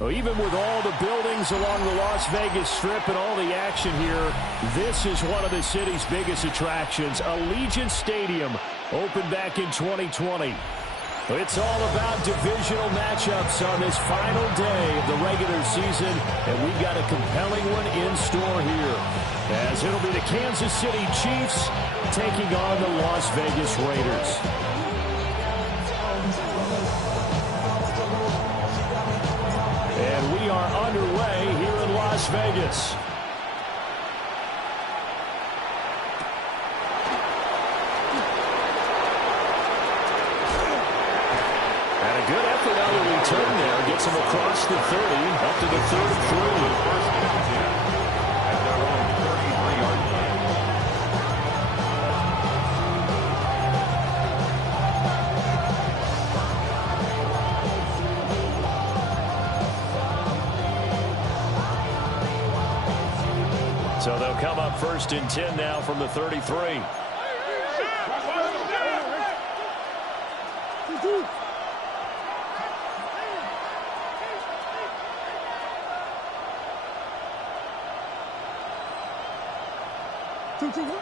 Well, even with all the buildings along the Las Vegas Strip and all the action here, this is one of the city's biggest attractions. Allegiant Stadium opened back in 2020. It's all about divisional matchups on this final day of the regular season, and we've got a compelling one in store here, as it'll be the Kansas City Chiefs taking on the Las Vegas Raiders. And we are underway here in Las Vegas. And a good effort on the return there. Gets him across the 30, up to the 33. So they'll come up 1st and 10 now from the 33.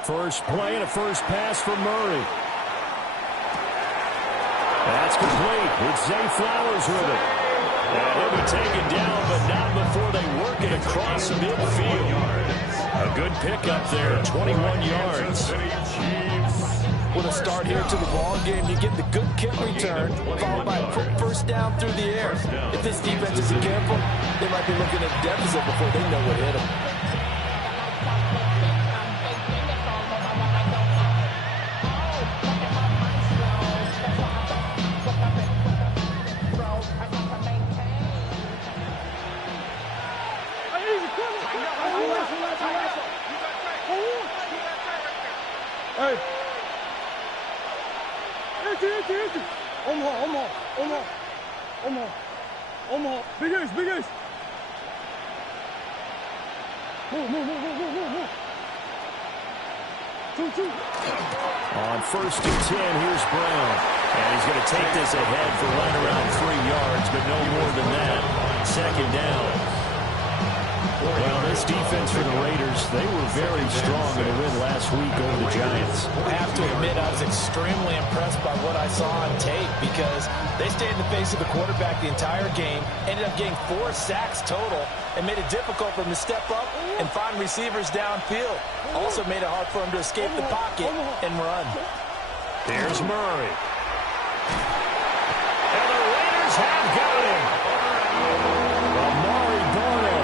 First play and a first pass for Murray. That's complete. It's Zay Flowers with it. And he'll be taken down, but not before they work it across midfield. A good pickup there, 21 yards. With a start here to the ball game, you get the good kick return, followed by a quick first down through the air. If this defense isn't careful, they might be looking at deficit before they know what hit them. Big Ace. Move. On 1st and 10, here's Brown. And he's going to take this ahead for right around 3 yards, but no more than that. 2nd down. Well, this defense for the Raiders, they were very strong in the win last week over the Giants. I have to admit, I was extremely impressed by what I saw on tape because they stayed in the face of the quarterback the entire game, ended up getting 4 sacks total, and made it difficult for him to step up and find receivers downfield. Also made it hard for him to escape the pocket and run. There's Murray. And the Raiders have got him. Amari Barno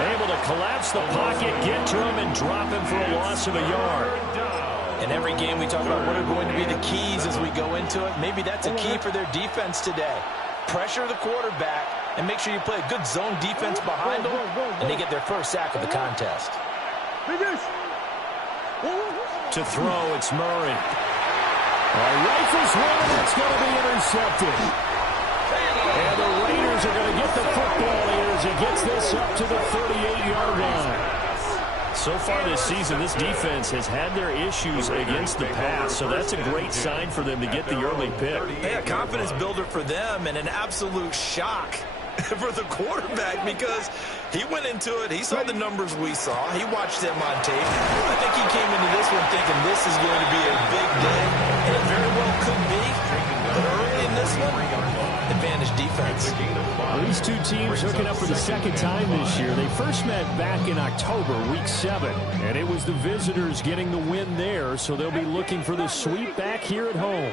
able to collapse the pocket, get to him, and drop him for a loss of a yard. In every game we talk about what are going to be the keys as we go into it. Maybe that's a key for their defense today. Pressure the quarterback and make sure you play a good zone defense behind them, and they get their first sack of the contest. To throw, it's Murray. Rifles one, and it's going to be intercepted. And the Raiders are going to get the football here as he gets this up to the 38-yard line. So far this season, this defense has had their issues against the pass, so that's a great sign for them to get the early pick. Hey, a confidence builder for them and an absolute shock for the quarterback because he went into it. He saw the numbers we saw. He watched them on tape. I think he came into this one thinking this is going to be a big day, and it very well could be. But early in this one, advantage defense. Well, these two teams hooking up for the second time this year. They first met back in October, week 7, and it was the visitors getting the win there, so they'll be looking for the sweep back here at home.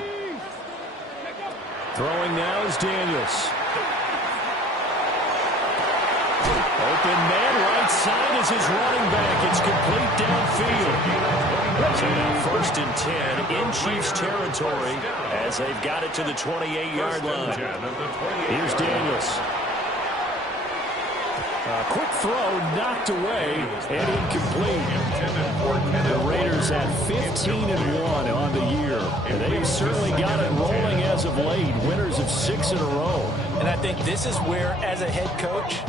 Throwing now is Daniels. Open man, right side is his running back. It's complete downfield. So now 1st and 10 in Chiefs territory as they've got it to the 28-yard line. Here's Daniels. Quick throw knocked away and incomplete. The Raiders at 15-1 on the year. And they've certainly got it rolling as of late. Winners of 6 in a row. And I think this is where, as a head coach,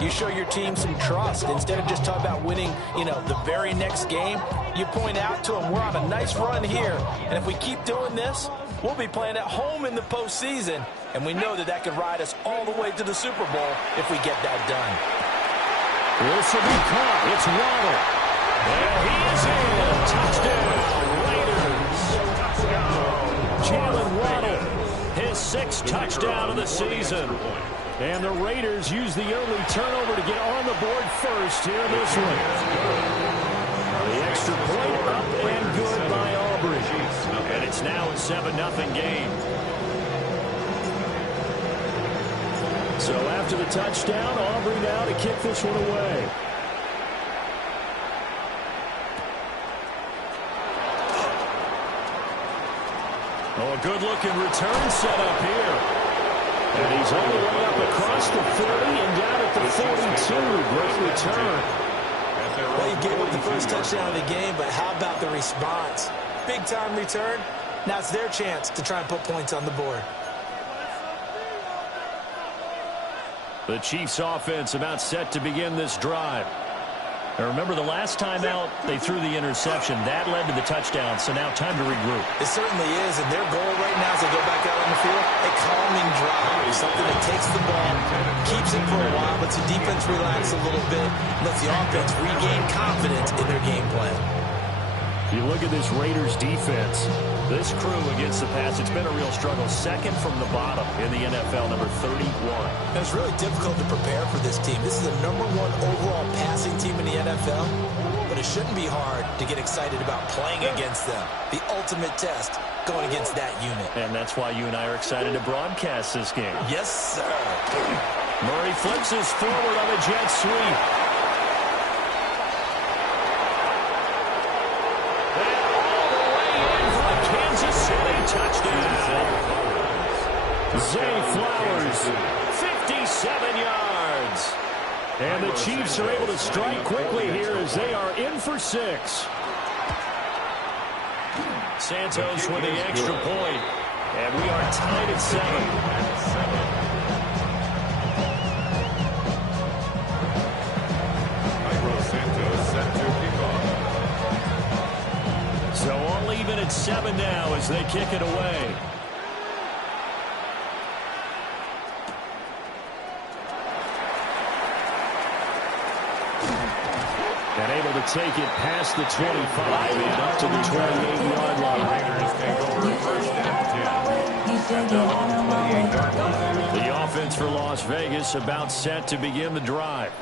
you show your team some trust. Instead of just talking about winning, the very next game, you point out to them, we're on a nice run here. And if we keep doing this, We'll be playing at home in the postseason, and we know that could ride us all the way to the Super Bowl if we get that done. This will be caught. It's Waddle. And he is in. Touchdown, Raiders. Jalen Waddle, his 6th touchdown of the season. And the Raiders use the early turnover to get on the board first here in this one. The extra point up and good by Aubrey. And it's now a 7-0 game. So after the touchdown, Aubrey now to kick this one away. Oh, a good-looking return set up here. And he's all the way up across the 30 and down at the 42. Great return. Well, he gave up the first touchdown of the game, but how about the response? Big-time return. Now it's their chance to try and put points on the board. The Chiefs offense about set to begin this drive. Now remember, the last time out, they threw the interception. That led to the touchdown, so now time to regroup. It certainly is, and their goal right now as they go back out on the field, a calming drive, something that takes the ball, keeps it for a while, lets the defense relax a little bit, lets the offense regain confidence in their game plan. You look at this Raiders defense. This crew against the pass, it's been a real struggle. Second from the bottom in the NFL, number 31. It's really difficult to prepare for this team. This is the #1 overall passing team in the NFL, but it shouldn't be hard to get excited about playing against them. The ultimate test going against that unit. And that's why you and I are excited to broadcast this game. Yes, sir. Murray flips his forward on a jet sweep. Touchdown. Zay Flowers, 57 yards. And the Chiefs are able to strike quickly here as they are in for 6. Santos with the extra point. And we are tied at 7. So all even at 7 now as they kick it away. And able to take it past the 25 and up to the 28-yard line. The offense for Las Vegas about set to begin the drive.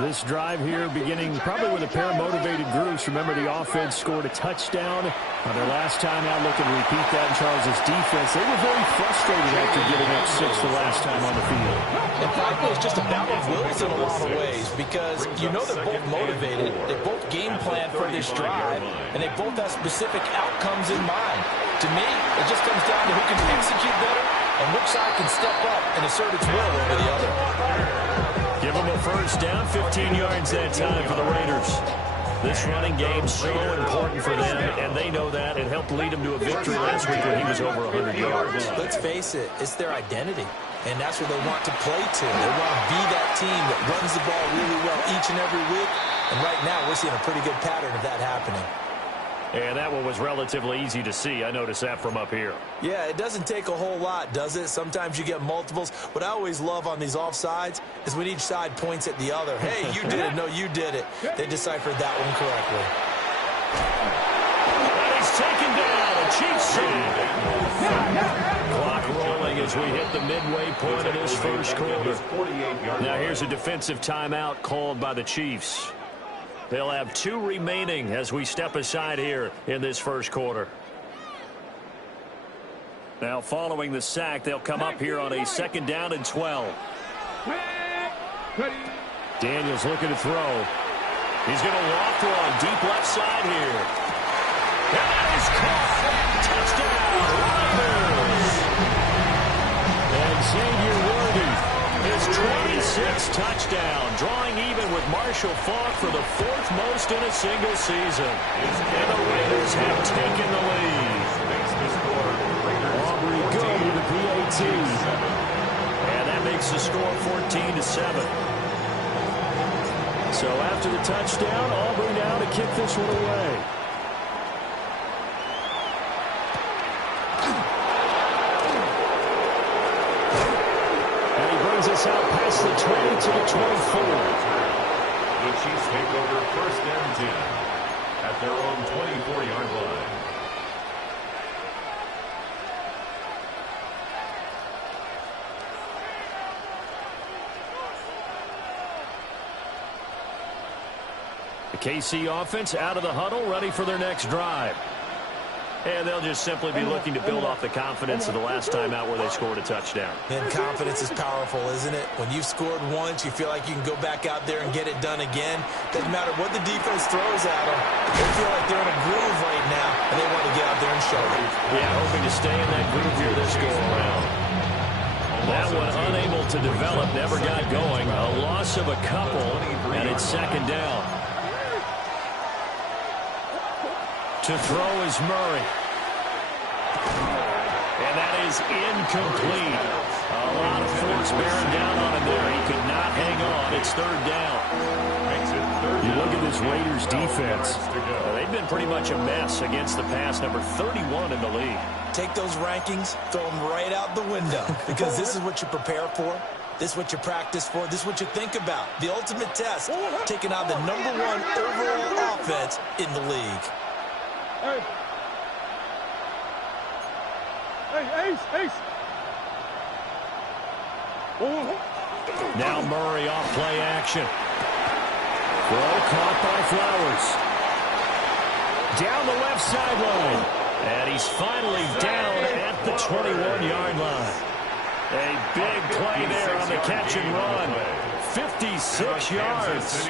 This drive here beginning probably with a pair of motivated groups. Remember, the offense scored a touchdown on their last time out, looking to repeat that in Charles' defense. They were very frustrated after giving up 6 the last time on the field. And frankly, it's just a battle of wills in a lot of ways because you know they're both motivated. They both game plan for this drive, and they both have specific outcomes in mind. To me, it just comes down to who can execute better and which side can step up and assert its will over the other. Give them a first down, 15 yards that time for the Raiders. This running game so important for them, and they know that. It helped lead them to a victory last week when he was over 100 yards. Let's face it, it's their identity, and that's where they want to play to. They want to be that team that runs the ball really well each and every week, and right now we're seeing a pretty good pattern of that happening. And that one was relatively easy to see. I noticed that from up here. Yeah, it doesn't take a whole lot, does it? Sometimes you get multiples. What I always love on these offsides is when each side points at the other. Hey, you did it. No, you did it. They deciphered that one correctly. And he's taken down. A Chiefs save. Clock rolling as we hit the midway point of this first quarter. Now here's a defensive timeout called by the Chiefs. They'll have 2 remaining as we step aside here in this first quarter. Now, following the sack, they'll come up here on a 2nd down and 12. Daniels looking to throw. He's going to loft one deep left side here. And that is caught. Touchdown, Raiders. And Xavier Worthy, his 26th touchdown, drawing even with Marshall Faulk for the 4th most in a single season. And the Raiders have taken the lead. Aubrey good with the PAT. And that makes the score 14-7. So after the touchdown, Aubrey now to kick this one away. brings us out past the 20 to the 24. The Chiefs take over 1st and 10 at their own 24-yard line. The KC offense out of the huddle, ready for their next drive. And they'll just simply be looking to build off the confidence of the last time out where they scored a touchdown. And confidence is powerful, isn't it? When you've scored once, you feel like you can go back out there and get it done again. Doesn't matter what the defense throws at them. They feel like they're in a groove right now, and they want to get out there and show it. Yeah, hoping to stay in that groove here this go-around. That one unable to develop, never got going. A loss of a couple, and it's 2nd down. To throw is Murray. And that is incomplete. A lot of force bearing down on him there. He could not hang on. It's 3rd down. You look at this Raiders defense. They've been pretty much a mess against the pass, number 31 in the league. Take those rankings, throw them right out the window, because this is what you prepare for. This is what you practice for. This is what you think about. The ultimate test, taking out the #1 overall offense in the league. Hey. Hey, Ace. Now Murray off play action. Throw caught by Flowers. Down the left sideline. And he's finally down at the 21-yard line. A big play there on the catch and run. 56 yards.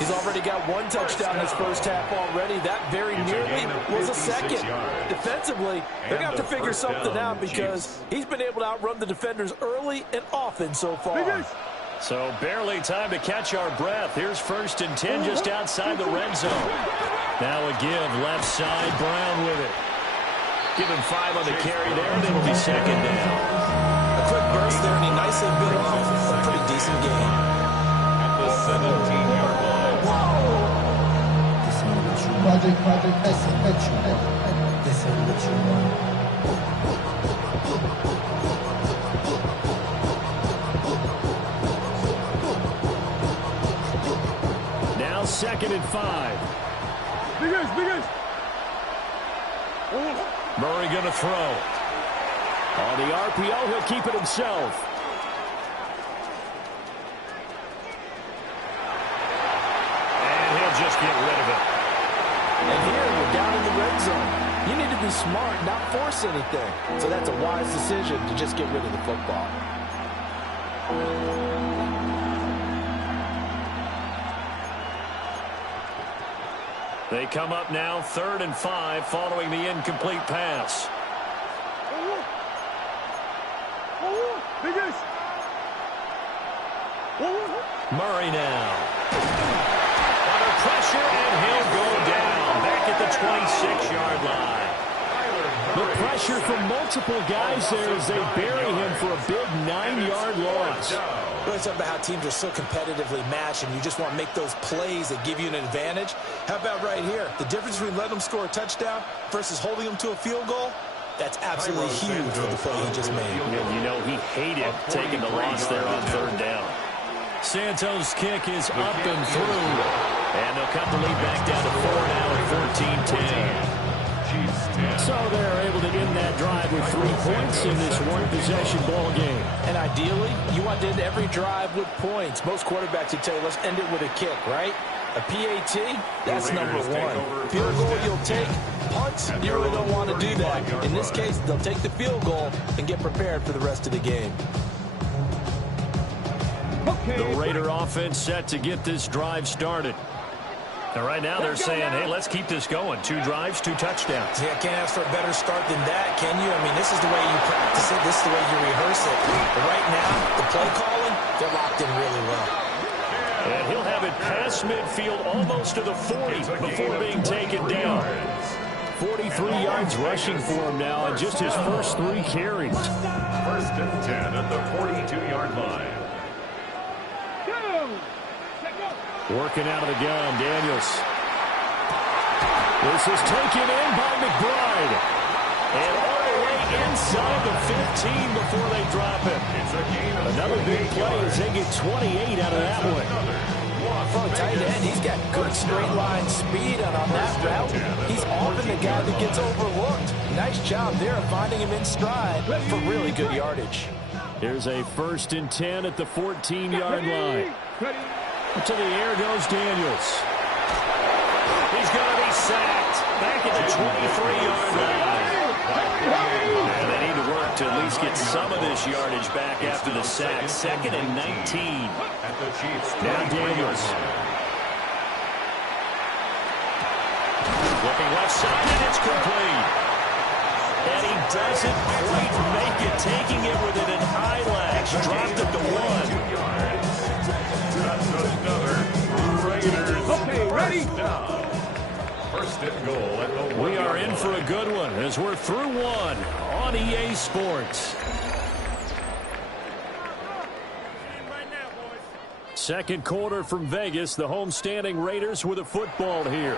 He's already got 1 touchdown this first half already. That very nearly was a second. Defensively, they're going to have to figure something out because he's been able to outrun the defenders early and often so far. So barely time to catch our breath. Here's 1st and 10 just outside the red zone. Now a give left side, Brown with it. Give him 5 on the carry there, and it'll be 2nd down. A quick burst there, and he nicely bit off a pretty decent game. At the 17-yard line. Now 2nd and 5. Big Murray going to throw. On the RPO, he'll keep it himself. And he'll just get rid of it. And here, you're down in the red zone. You need to be smart, not force anything. So that's a wise decision to just get rid of the football. They come up now 3rd and 5 following the incomplete pass. Murray now. Under pressure, and he'll go down back at the 26-yard line. The pressure from multiple guys there as they bury him for a big 9-yard loss. Really talking about how teams are so competitively matched and you just want to make those plays that give you an advantage. How about right here? The difference between letting them score a touchdown versus holding them to a field goal, that's absolutely huge with the play he just made. You know he hated taking the loss there on 3rd down. Santos' kick is up and through. And they'll cut the lead back down to 4 now at 14-10. So they're able to end that drive with 3 points in this one-possession ball game. And ideally, you want to end every drive with points. Most quarterbacks would tell you, let's end it with a kick, right? A PAT, that's #1. Field goal you'll take. Punts, you really don't want to do that. In this case, they'll take the field goal and get prepared for the rest of the game. The Raider offense set to get this drive started. And right now they're saying, hey, let's keep this going. 2 drives, 2 touchdowns. Yeah, can't ask for a better start than that, can you? I mean, this is the way you practice it. This is the way you rehearse it. But right now, the play calling, they're locked in really well. And he'll have it past midfield almost to the 40 before being taken down. 43 yards rushing for him now in just his first 3 carries. 1st and 10 at the 42-yard line. Working out of the gun, Daniels. This is taken in by McBride. And all the way inside the 15 before they drop him. It's a gain of Another big play as they get 28 out of that one. For a tight end, he's got good straight line speed, and on that route, he's often the guy that gets overlooked. Nice job there of finding him in stride for really good yardage. Here's a 1st and 10 at the 14-yard line. To the air goes Daniels. He's going to be sacked back at the 23-yard line. And they need to work to at least get some of this yardage back after the sack. 2nd and 19. Now Daniels. Looking left side, and it's complete. And he doesn't quite make it, taking it with it in highlights. Dropped it to 1. Okay, ready? 1st and goal at the 1. We are in for a good one as we're through 1 on EA Sports. Second quarter from Vegas. The home-standing Raiders with a football here.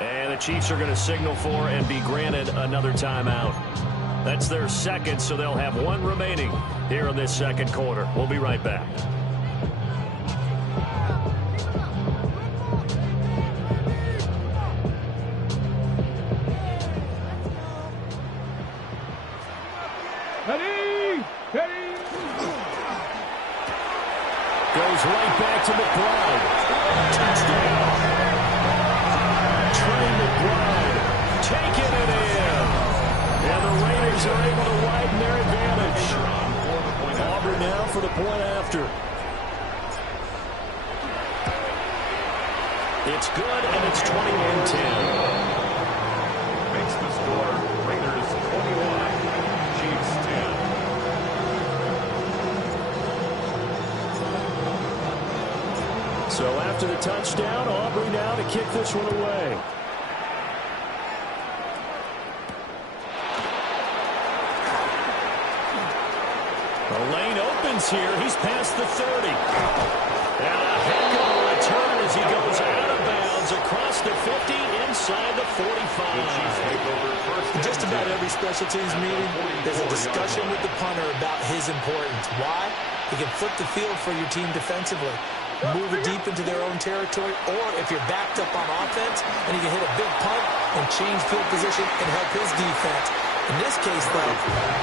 And the Chiefs are going to signal for and be granted another timeout. That's their second, so they'll have 1 remaining here in this second quarter. We'll be right back. Ready? Ready? Goes right back to McBride. Touchdown. Trey McBride taking it in. And the Raiders are able to widen their advantage. Auburn now for the point after. It's good, and it's 21-10. Makes the score Raiders 21, Chiefs 10. So after the touchdown, Aubrey now to kick this one away. The lane opens here. He's past the 30. And a heck of a return as he goes out of bounds across the 50 inside the 45. Just about every special teams meeting, there's a discussion with the punter about his importance. Why? He can flip the field for your team defensively, move it deep into their own territory, or if you're backed up on offense, and he can hit a big punt and change field position and help his defense. In this case, though,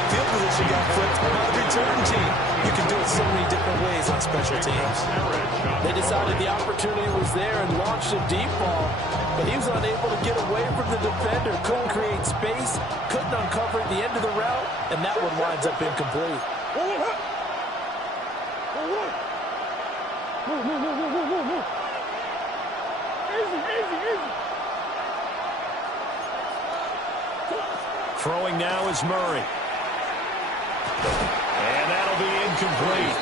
field position got flipped by the return team. You can do it so many different ways on special teams. They decided the opportunity was there and launched a deep ball, but he was unable to get away from the defender, couldn't create space, couldn't uncover at the end of the route, and that one winds up incomplete. Easy, easy, easy. Throwing now is Murray. And that'll be incomplete.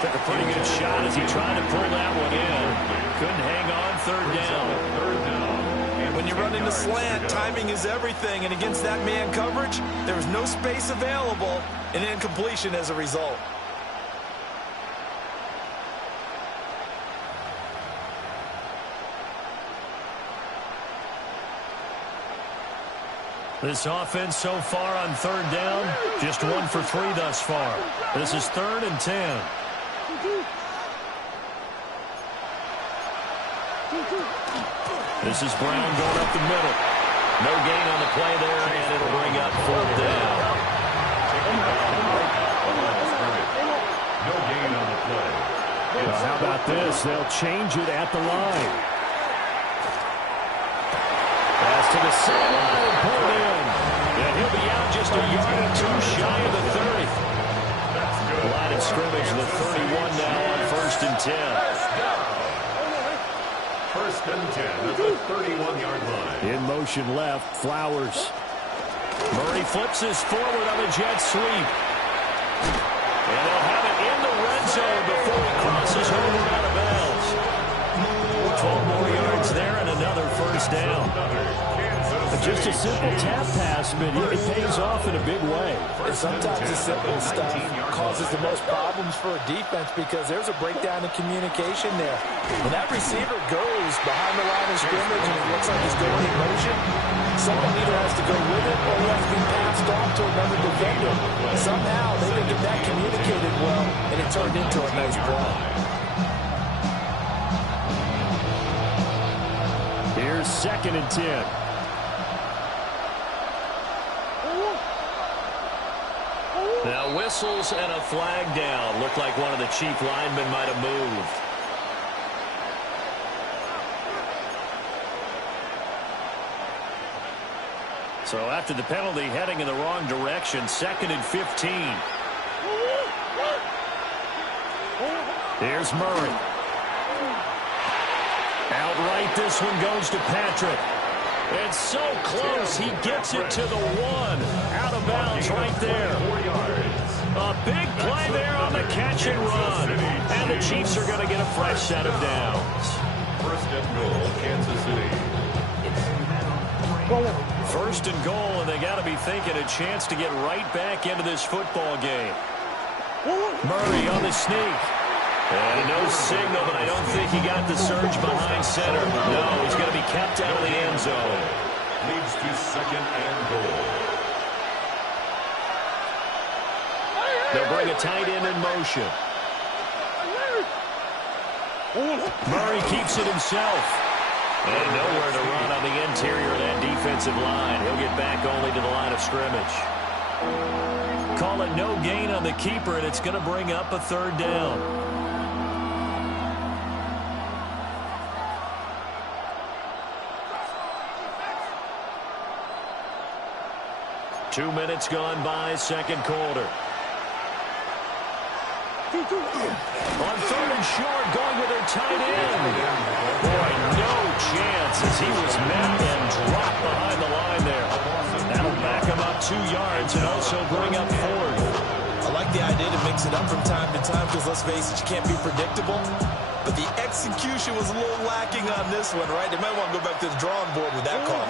Took a pretty good shot as he tried to pull that one in. Couldn't hang on, 3rd down. When you run into slant, timing is everything. And against that man coverage, there was no space available, and incompletion as a result. This offense so far on 3rd down, just 1 for 3 thus far. This is 3rd and 10. This is Brown going up the middle. No gain on the play there, and it'll bring up 4th down. No gain on the play. Well, how about this? They'll change it at the line. Pass to the sideline and pulled in. And he'll be out just a yard or 2 shy of the 30. Line of scrimmage, the 31 now on 1st and 10. 1st and 10 at the 31-yard line. In motion left, Flowers. Murray flips this forward on a jet sweep. And they'll have it in the red zone before he crosses over out of bounds. 12 more yards there and another 1st down. Just a simple tap pass, but it pays off in a big way. And sometimes the simple stuff causes the most problems for a defense because there's a breakdown in communication there. When that receiver goes behind the line of scrimmage and it looks like he's going in motion, someone either has to go with it or he has to be passed off to another defender. Somehow they didn't get that communicated well, and it that turned into a nice play. Here's 2nd and 10. Now whistles and a flag down. Looked like one of the chief linemen might have moved. So after the penalty, heading in the wrong direction, 2nd and 15. Here's Murray. Outright, this one goes to Patrick. It's so close, he gets it to the 1. Out of bounds right there. A big play there on the catch and run. And the Chiefs are going to get a fresh set of downs. 1st and goal, Kansas City. 1st and goal, and they got to be thinking a chance to get right back into this football game. Murray on the sneak. And no signal, but I don't think he got the surge behind center. No, he's going to be kept out of the end zone. Leads to 2nd and goal. They'll bring a tight end in motion. Murray keeps it himself. And nowhere to run on the interior of that defensive line. He'll get back only to the line of scrimmage. Call it no gain on the keeper, and it's going to bring up a 3rd down. Two minutes gone by, 2nd quarter. On 3rd and short, going with their tight end. Boy, no chance as he was met and dropped behind the line there. That'll back him up 2 yards and also bring up 4th. I like the idea to mix it up from time to time because, let's face it, you can't be predictable. But the execution was a little lacking on this one, right? They might want to go back to the drawing board with that call.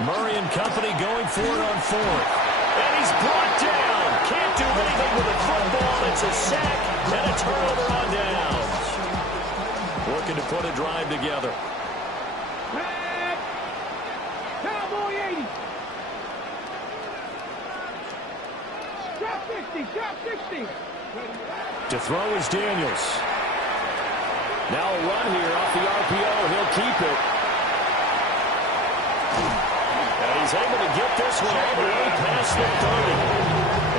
Murray and company going for it on 4th. And he's brought down. Can't do anything with the football. It's a sack and a turnover on downs. Looking to put a drive together. Cowboy 80. Drop 60. Drop 60. To throw is Daniels. Now a run here off the RPO. He'll keep it. And he's able to get this one all the way past the 30.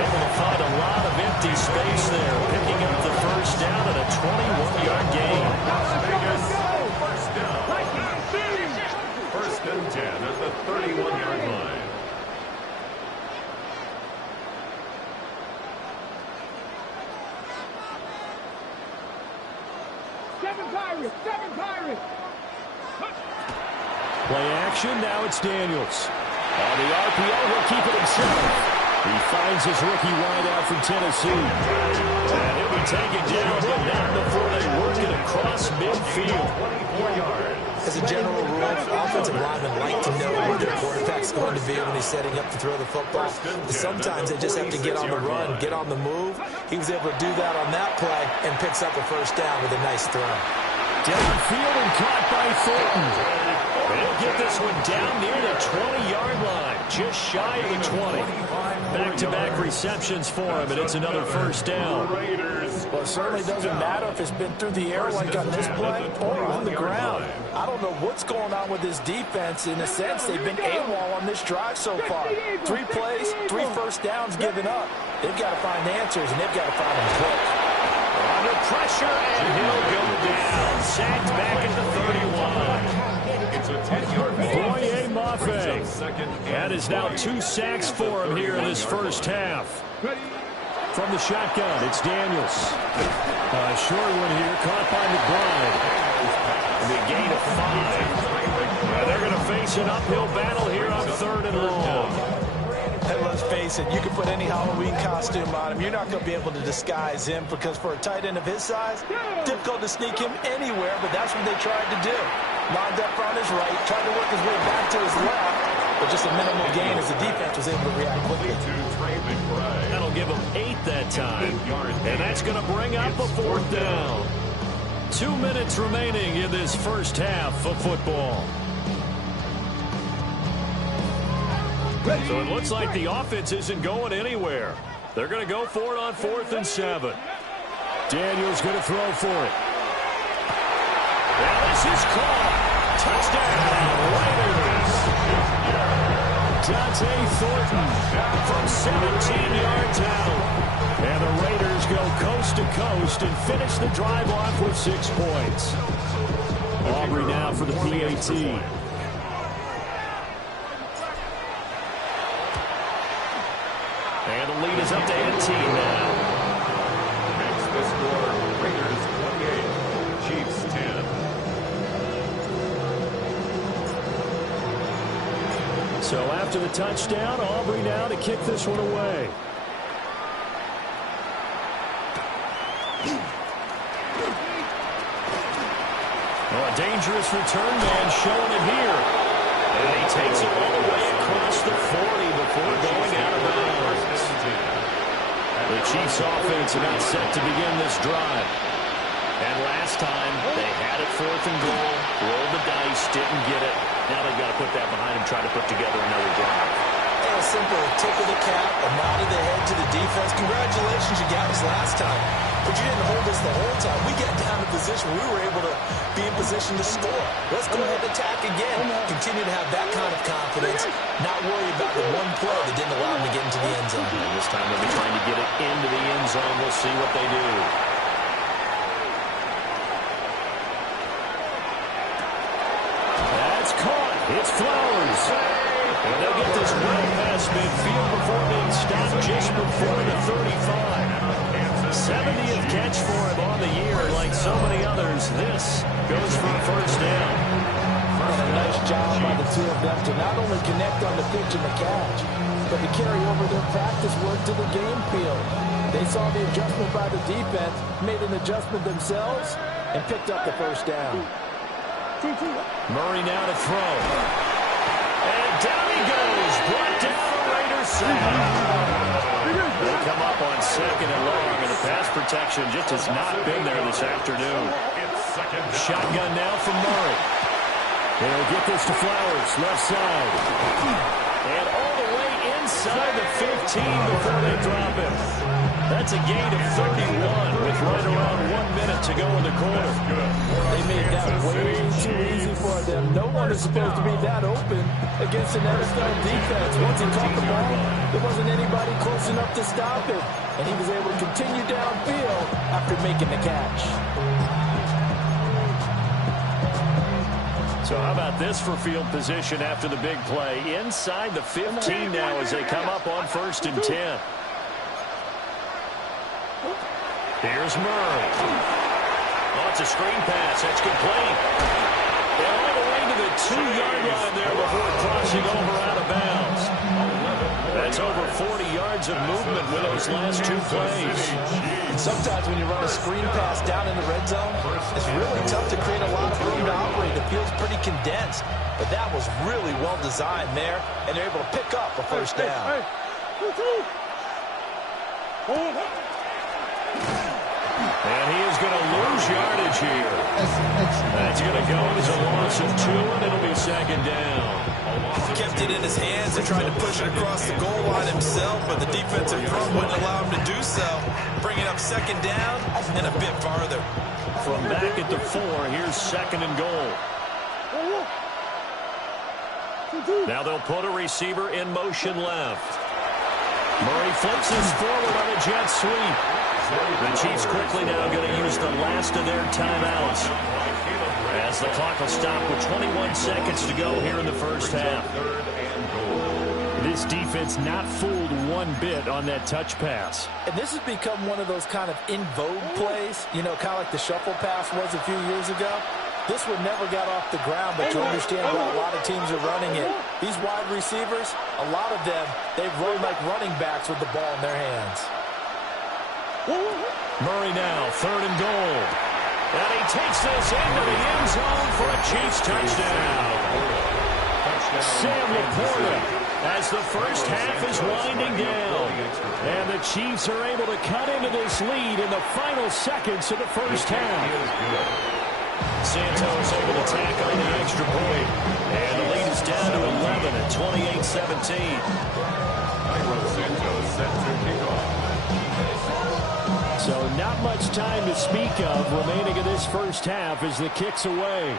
Able to find a lot of empty space there. Picking up the 1st down and a 21-yard gain. Vegas, 1st down. 1st and 10 at the 31-yard line. Seven Pirates. Play action, now it's Daniels. On the RPO, he'll keep it himself. He finds his rookie wideout from Tennessee. And he'll be taken down, but not before they work it across midfield. 24 yards. As a general rule, offensive linemen like to know where their quarterback's going to be when he's setting up to throw the football. But sometimes they just have to get on the run, get on the move. He was able to do that on that play and picks up a 1st down with a nice throw. Downfield and caught by Thornton. He'll get this one down near the 20-yard line, just shy of the 20. Back-to-back receptions for him, and it's another 1st down. Well, it certainly doesn't matter if it's been through the air like on this play or on the ground. I don't know what's going on with this defense. In a sense, they've been AWOL on this drive so far. 3 plays, 3 1st downs given up. They've got to find answers, and they've got to find them quick. Under pressure, and he'll go down. Sacked back at the 31. It's a 10-yard Boye Mafe. That is now 2 sacks for him here in this 1st half. From the shotgun, it's Daniels. A short one here, caught by McBride. The gain of 5. They're going to face an uphill battle here on 3rd and long. And let's face it, you can put any Halloween costume on him. You're not going to be able to disguise him because for a tight end of his size, difficult to sneak him anywhere, but that's what they tried to do. Lined up on his right, tried to work his way back to his left, but just a minimal gain as the defense was able to react quickly. That'll give him 8 that time, and that's going to bring up a 4th down. 2 minutes remaining in this 1st half of football. So it looks like the offense isn't going anywhere. They're going to go for it on 4th and 7. Daniels going to throw for it. And this is caught. Touchdown, Raiders. Dante Thornton from 17 yards out. And the Raiders go coast to coast and finish the drive off with 6 points. Aubrey now for the PAT. And the lead is up to 18 now. Makes the score Raiders 28, Chiefs 10. So after the touchdown, Aubrey now to kick this one away. Oh, a dangerous return man showing it here. And he takes it all the way across the 40 before going out of bounds. The Chiefs offense about set to begin this drive. And last time, they had it 4th and goal, rolled the dice, didn't get it. Now they've got to put that behind them, try to put together another drive. And a simple tip of the cap, a nod of the head to the defense. Congratulations, you got us last time. But you didn't hold us the whole time. We got down in position. We were able to be in position to score. Let's go ahead and attack again. Continue to have that kind of confidence. Not worry about the one play that didn't allow them to get into the end zone. And this time they'll be trying to get it into the end zone. We'll see what they do. That's caught. It's Flowers. And they'll get this well past midfield before being stopped just before the 35. 70th catch for him on the year. Like so many others, this goes for a first down. And a nice job by the two of them to not only connect on the pitch and the catch, but to carry over their practice work to the game field. They saw the adjustment by the defense, made an adjustment themselves, and picked up the first down. Murray now to throw. And down he goes. Brought down the Raiders side. They come up on 2nd and long, and the pass protection just has not been there this afternoon. Shotgun now from Murray. They'll get this to Flowers, left side. And all the way inside the 15 before they drop him. That's a gain of 31 with right around 1 minute to go in the quarter. They made that way too easy for them. No one is supposed to be that open against an NFL defense. Once he caught the ball, there wasn't anybody close enough to stop him. And he was able to continue downfield after making the catch. So how about this for field position after the big play? Inside the 15 now as they come up on 1st and 10. Here's Murray. Oh, it's a screen pass. That's complete. And all the way to the 2-yard line there before crossing over out of bounds. That's over 40 yards of movement with those last 2 plays. Sometimes when you run a screen pass down in the red zone, it's really tough to create a lot of room to operate. The field's pretty condensed. But that was really well designed there, and they're able to pick up a first down. And he is going to lose yardage here. That's going to go as a loss of 2, and it'll be 2nd down. He kept it in his hands and tried to push it across the goal line himself, but the defensive front wouldn't allow him to do so. Bringing up 2nd down and a bit farther. From back at the 4, here's 2nd and goal. Now they'll put a receiver in motion left. Murray flips this forward on a jet sweep. The Chiefs quickly now going to use the last of their timeouts as the clock will stop with 21 seconds to go here in the first half. This defense not fooled one bit on that touch pass. And this has become one of those kind of in vogue plays, you know, kind of like the shuffle pass was a few years ago. This one never got off the ground, but you understand why a lot of teams are running it. These wide receivers, a lot of them, they've run like running backs with the ball in their hands. Murray now, 3rd and goal. And he takes this into the end zone for a Chiefs touchdown. Sam Laporta as the first half is winding down. And the Chiefs are able to cut into this lead in the final seconds of the first half. Santos able to tack on the extra point. And the lead is down to 11 at 28-17. Cairo Santos set to kick off. So not much time to speak of remaining in this first half as the kick's away.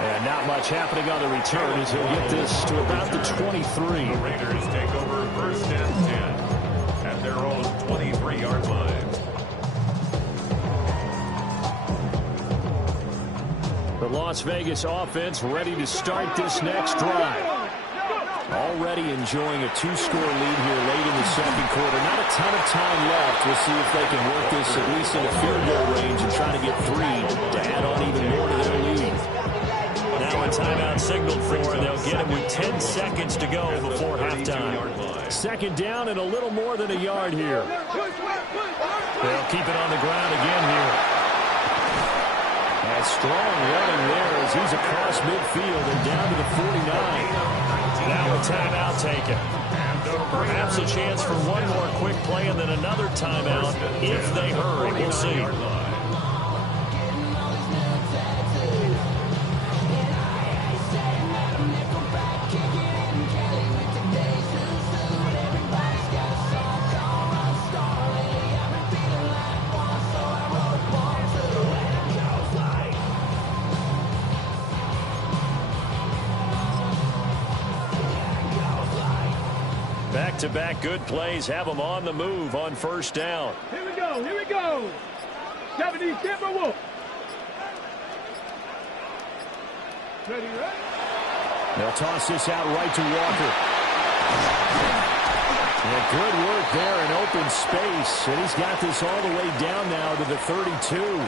And not much happening on the return as he'll get this to about the 23. The Raiders take over first and 10 at their own 23-yard line. The Las Vegas offense ready to start this next drive. Already enjoying a two-score lead here late in the second quarter. Not a ton of time left. We'll see if they can work this at least in a field goal range and try to get 3 to add on even more to their lead. Now a timeout signaled for, and they'll get him with 10 seconds to go before halftime. Second down and a little more than a yard here. They'll keep it on the ground again here. And strong running there as he's across midfield and down to the 49. Now a timeout taken. Perhaps a chance for one more quick play and then another timeout if they hurry. We'll see. Back-to-back good plays have them on the move on first down. Here we go, here we go. 70 Timberwolves. Ready, ready? They'll toss this out right to Walker. And good work there in open space. And he's got this all the way down now to the 32.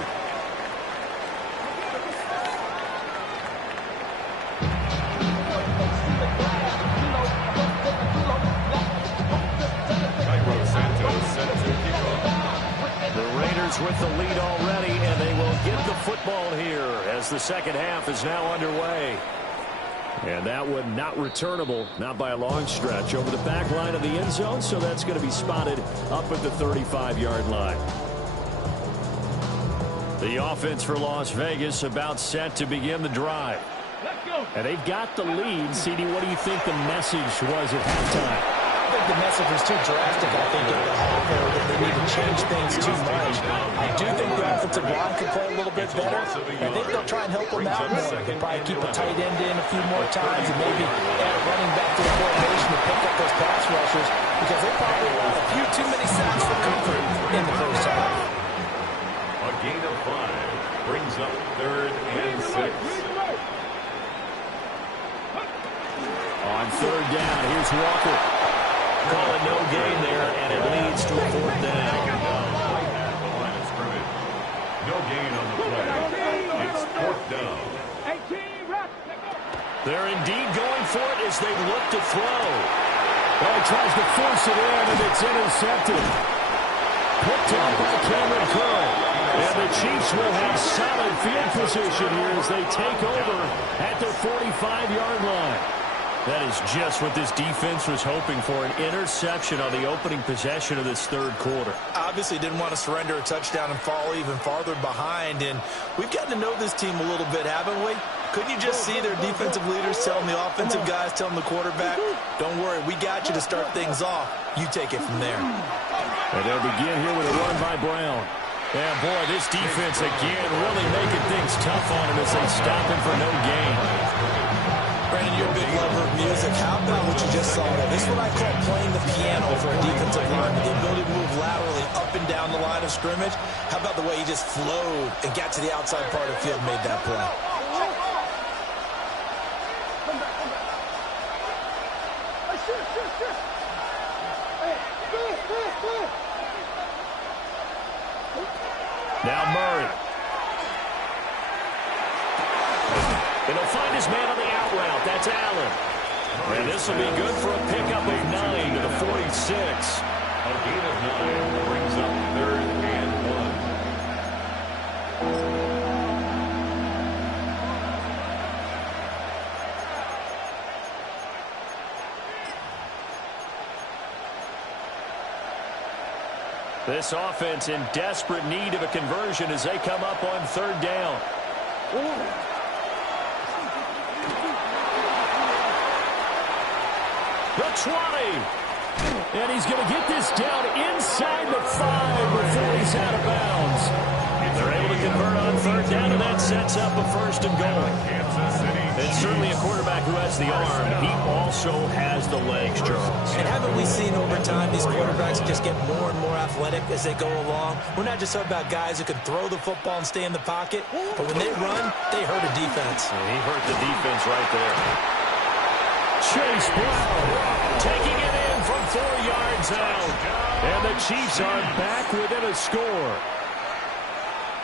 With the lead already, and they will get the football here as the second half is now underway. And that one not returnable, not by a long stretch, over the back line of the end zone, so that's going to be spotted up at the 35-yard line. The offense for Las Vegas about set to begin the drive. Let's go. And they've got the lead. CD, what do you think the message was at halftime? I think the message was too drastic. I think at the half there that they need to change things too much. I do think the offensive line can play a little bit better. I think they'll try and help them out more. They'll probably keep a tight end in a few more times and maybe add a running back to the formation to pick up those pass rushers because they probably allowed a few too many sacks for comfort in the first half. A gain of 5 brings up 3rd and 6. On third down, here's Walker. Call it no gain there, and it leads to a 4th down. No gain on the play. It's 4th down. They're indeed going for it as they look to throw. Well, he tries to force it in, and it's intercepted. Picked up by Cameron Curl. And the Chiefs will have solid field position here as they take over at their 45-yard line. That is just what this defense was hoping for, an interception on the opening possession of this third quarter. Obviously didn't want to surrender a touchdown and fall even farther behind, and we've gotten to know this team a little bit, haven't we? Couldn't you just see their defensive leaders telling the offensive guys, telling the quarterback, don't worry, we got you to start things off. You take it from there. And they'll begin here with a run by Brown. And boy, this defense again really making things tough on him as they stop him for no gain. Brandon, you're a big lover of music. How about what you just saw there? This is what I call playing the piano for a defensive lineman. The ability to move laterally up and down the line of scrimmage. How about the way he just flowed and got to the outside part of the field and made that play? Now Murray. And he'll find his man on the out route. That's Allen. And this will be good for a pickup of 9 to the 46. A gain of 9 brings up 3rd and 1. This offense in desperate need of a conversion as they come up on third down. The 20. And he's going to get this down inside the 5 before he's out of bounds. They're able to convert on third down, and that sets up a first and goal. And certainly a quarterback who has the arm, he also has the legs, Charles. And haven't we seen over time these quarterbacks just get more and more athletic as they go along? We're not just talking about guys who can throw the football and stay in the pocket, but when they run, they hurt a defense. And he hurt the defense right there. Chase Brown taking it in from 4 yards out. And the Chiefs are back within a score.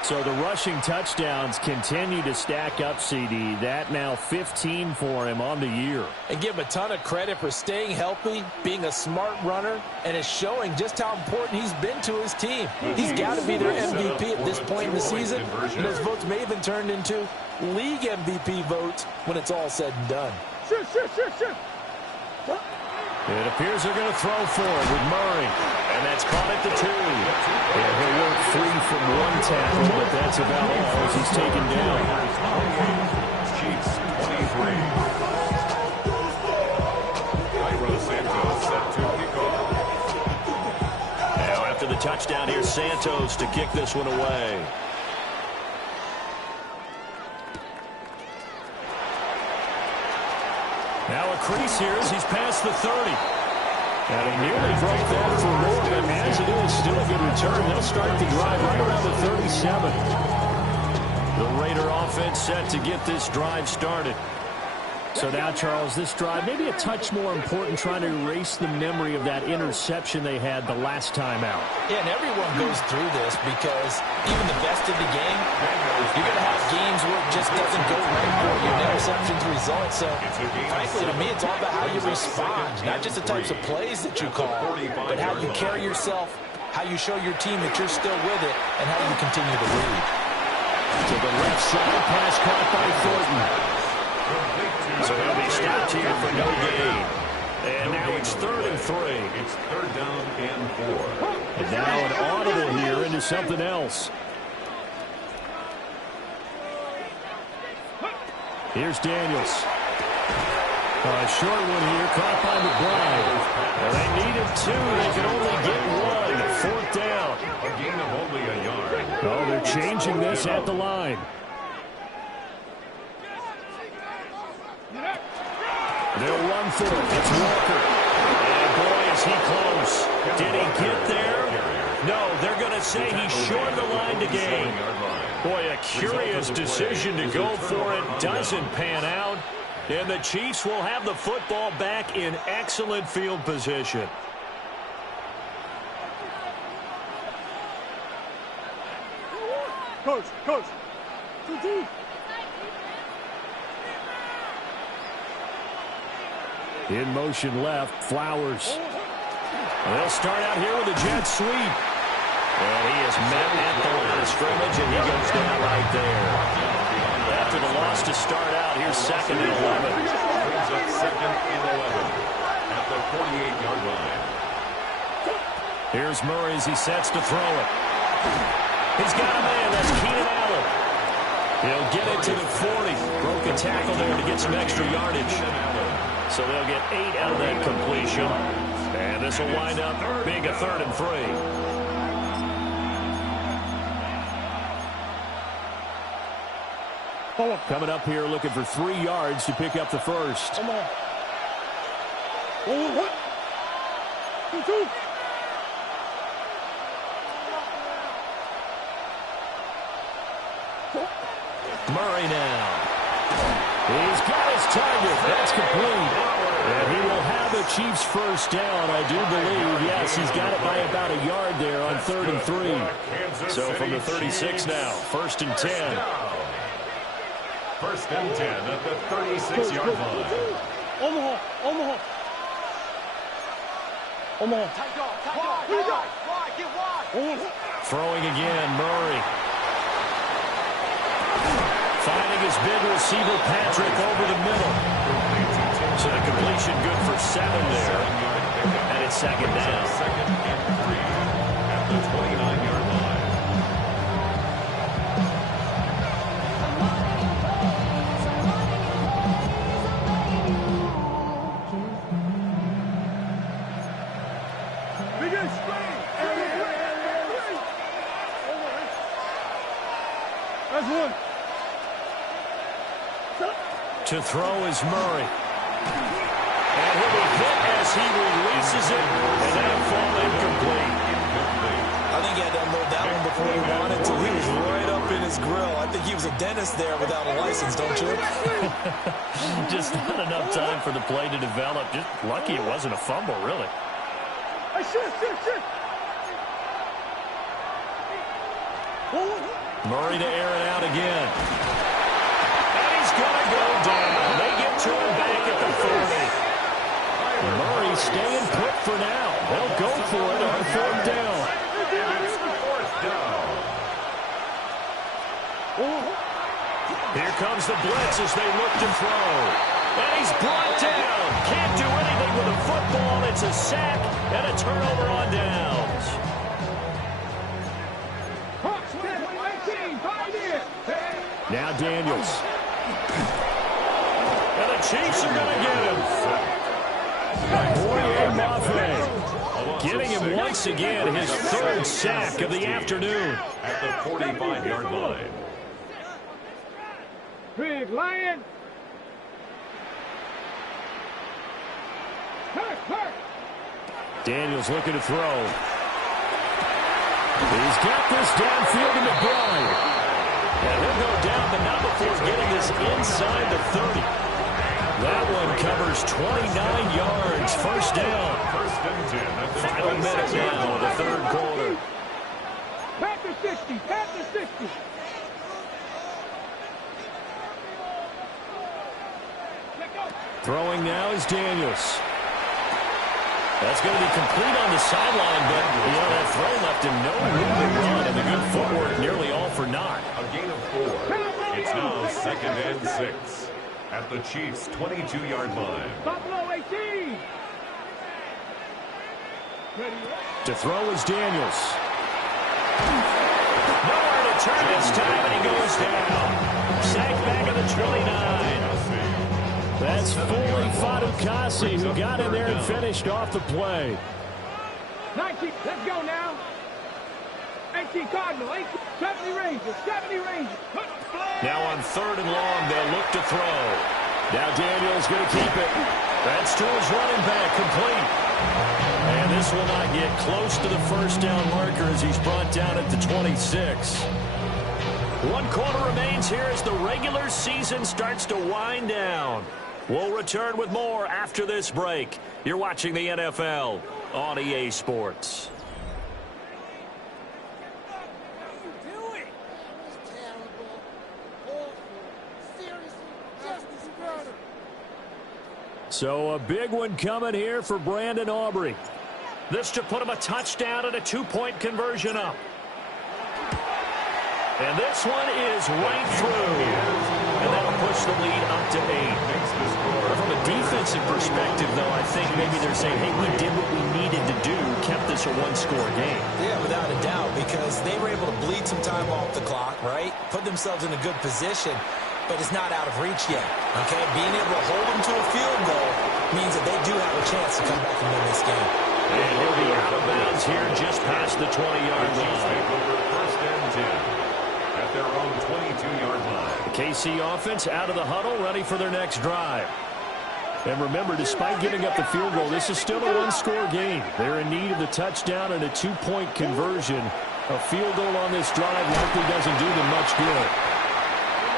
So the rushing touchdowns continue to stack up, CD. That now 15 for him on the year. And give him a ton of credit for staying healthy, being a smart runner, and is showing just how important he's been to his team. He's got to be their MVP at this point in the season. And those votes may have been turned into league MVP votes when it's all said and done. It appears they're going to throw for it with Murray. And that's caught at the 2. Yeah, he'll work free from one tackle, but that's about all as he's taken down. Chiefs 23. Cairo Santos set to kick off. Now after the touchdown, here's Santos to kick this one away. Now a crease here as he's past the 30. And he nearly broke that for more, but as it is, still a good return. They'll start the drive right around the 37. The Raider offense set to get this drive started. So now, Charles, this drive maybe a touch more important, trying to erase the memory of that interception they had the last time out. Yeah, and everyone goes through this because even the best of the game, you're going to have games where it just doesn't go right for you. Interceptions result. So, frankly, to me, it's all about how you respond, not just the types of plays that you call, but how you carry yourself, how you show your team that you're still with it, and how you continue to lead. To the left side, pass caught by Thornton. So he'll be stopped here for no gain. And now it's 3rd and 3. It's 3rd down and 4. And now an audible here into something else. Here's Daniels. A short one here, caught by McBride. Well, they needed 2. They can only get 1. 4th down. A gain of only a yard. Oh, they're changing this at the line. They'll run for it. It's Walker. And boy, is he close. Did he get there? No, they're going to say he's short the line to gain. Boy, a curious decision to go for it. Doesn't pan out. And the Chiefs will have the football back in excellent field position. Coach. In motion left, Flowers. They'll start out here with a jet sweep. And he is met at the line of scrimmage, and he goes down right there. After the loss to start out, here's 2nd and 11. Brings up 2nd and 11 at the 48-yard line. Here's Murray as he sets to throw it. He's got a man. That's Keenan Allen. He'll get it to the 40. Broke a tackle there to get some extra yardage. So they'll get 8 out of that completion. And this will wind up being a 3rd and 3. Coming up here looking for 3 yards to pick up the first. Come on. 1, 2. Murray now. He's got his target. That's complete. And he will have the Chiefs first down, I do believe. Yes, he's got it by about a yard there on 3rd and 3. So from the 36 now, 1st and 10. 1st and 10 at the 36-yard line. Omaha. Throwing again, Murray. Finding his big receiver, Patrick, over the middle. So the completion good for 7 there. And it's 2nd down. 2nd and 3 at the 29-yard line. Begin spring. That's one. To throw is Murray. And he'll be hit as he releases it, and that'll fall incomplete. I think he had to unload that one before he wanted to. He was right up in his grill. I think he was a dentist there without a license, don't you? Just not enough time for the play to develop. Just lucky it wasn't a fumble, really. Hey, shit. Murray to air it out again. And he's going to go down. They get to him back at the 30. Murray staying put for now. They'll go for it on 4th down. It's 4th down. Here comes the blitz as they look to throw. And he's brought down. Can't do anything with a football. It's a sack and a turnover on downs. Now Daniels. And the Chiefs are going to get him. Boye Mafe getting him once again his 3rd sack of the afternoon. At the 45-yard line. Big Lion. Daniels looking to throw. He's got this downfield to McBride. And he'll go down, but not before getting this inside the 30. That one covers 29 yards. 1st down. 1st and 10. Final minute now of the 3rd quarter. Panther 60. Panther 60. Throwing now is Daniels. That's going to be complete on the sideline, but that throw left him no room to run, and the good footwork nearly all for naught. A gain of 4. It's now 2nd and 6 at the Chiefs' 22-yard line. Buffalo 18. To throw is Daniels. Nowhere to turn this time, and he goes down. Sack back at the 29. That's Foley Fatukasi who got in there and finished off the play. 19, let's go now. 18 Cardinal, 18, 70 Rangers, 70 Rangers. Now on 3rd and long, they'll look to throw. Now Daniels going to keep it. That's to his running back, complete. And this will not get close to the 1st down marker as he's brought down at the 26. 1 quarter remains here as the regular season starts to wind down. We'll return with more after this break. You're watching the NFL on EA Sports. So a big one coming here for Brandon Aubrey. This to put him a touchdown and a 2-point conversion up. And this one is right through. And that'll push the lead up to 8. From a defensive perspective, though, I think maybe they're saying, hey, we did what we needed to do, kept this a 1-score game. Yeah, without a doubt, because they were able to bleed some time off the clock, right? Put themselves in a good position, but it's not out of reach yet, okay? Being able to hold them to a field goal means that they do have a chance to come back and win this game. And he'll be out of bounds here just past the 20-yard line. Take over 1st and 10 at their own 22-yard line. The KC offense out of the huddle, ready for their next drive. And remember, despite giving up the field goal, this is still a 1-score game. They're in need of the touchdown and a 2-point conversion. A field goal on this drive likely doesn't do them much good.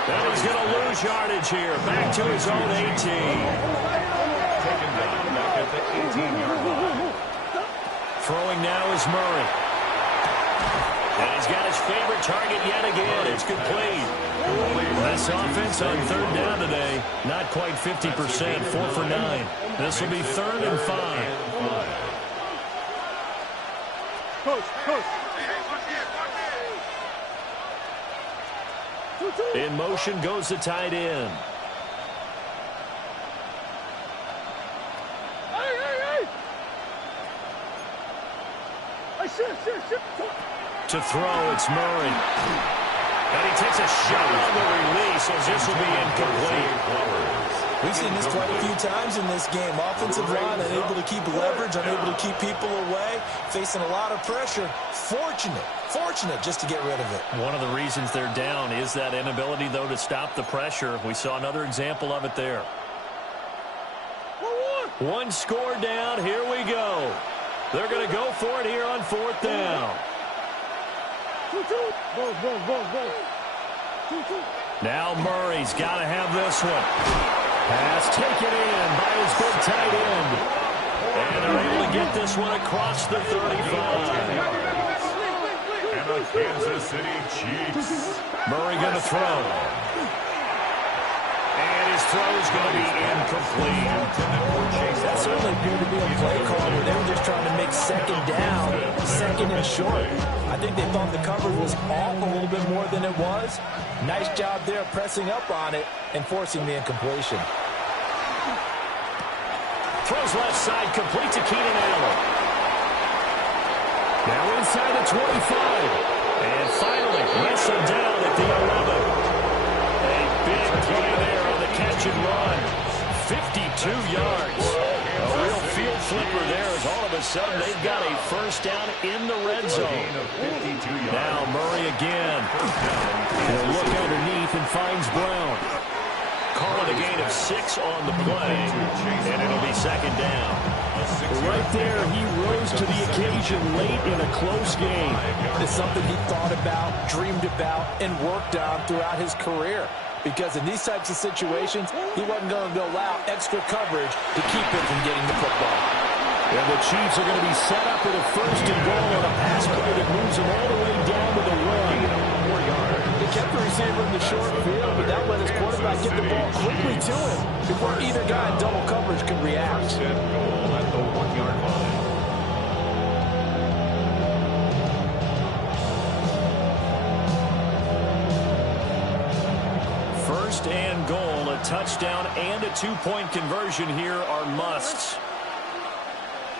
And he's going to lose yardage here. Back to his own 18. Taken down back at the 18-yard line. Throwing now is Murray. And he's got his favorite target yet again. It's complete. This offense on 3rd down today, not quite 50%, 4 for 9. This will be 3rd and 5. Coach. In motion goes the tight end. Hey, To throw, it's Murray. And he takes a shot on the release, as this will be incomplete. We've seen this quite a few times in this game. Offensive line unable to keep leverage, unable to keep people away, facing a lot of pressure. Fortunate just to get rid of it. One of the reasons they're down is that inability, though, to stop the pressure. We saw another example of it there. One score down. Here we go. They're going to go for it here on 4th down. Now Murray's got to have this one. Pass taken in by his big tight end. And they're able to get this one across the 35. And the Kansas City Chiefs. Murray going to throw. And his throw is going to be incomplete. That certainly appeared to be a play call where they were just trying to make second down, second and short. I think they thought the coverage was off a little bit more than it was. Nice job there pressing up on it and forcing the incompletion. Throws left side, complete to Keenan Allen. Now inside the 25. And finally, wrestled down at the 11. A big play there on the catch and run. 52 yards. A real field flipper there as all of a sudden they've got a first down in the red zone. Now Murray again. He'll look underneath and finds Brown. Calling a gain of 6 on the play, and it'll be second down. Right there, he rose to the occasion late in a close game. It's something he thought about, dreamed about, and worked on throughout his career. Because in these types of situations, he wasn't going to allow extra coverage to keep him from getting the football. And the Chiefs are going to be set up with a 1st and goal on a pass play that moves them all the way down to the 1. They kept the receiver in the short field, but that let his quarterback get the ball quickly to him before either guy in double coverage could react. First and goal at the 1-yard line. First and goal, a touchdown and a 2-point conversion here are musts.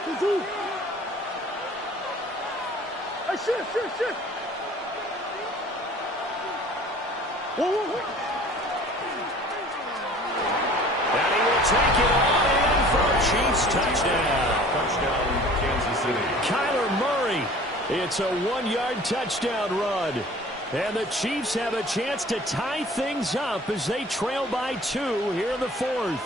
And he will take it all in for a Chiefs touchdown. Touchdown, Kansas City. Kyler Murray. It's a 1-yard touchdown run. And the Chiefs have a chance to tie things up as they trail by 2 here in the 4th.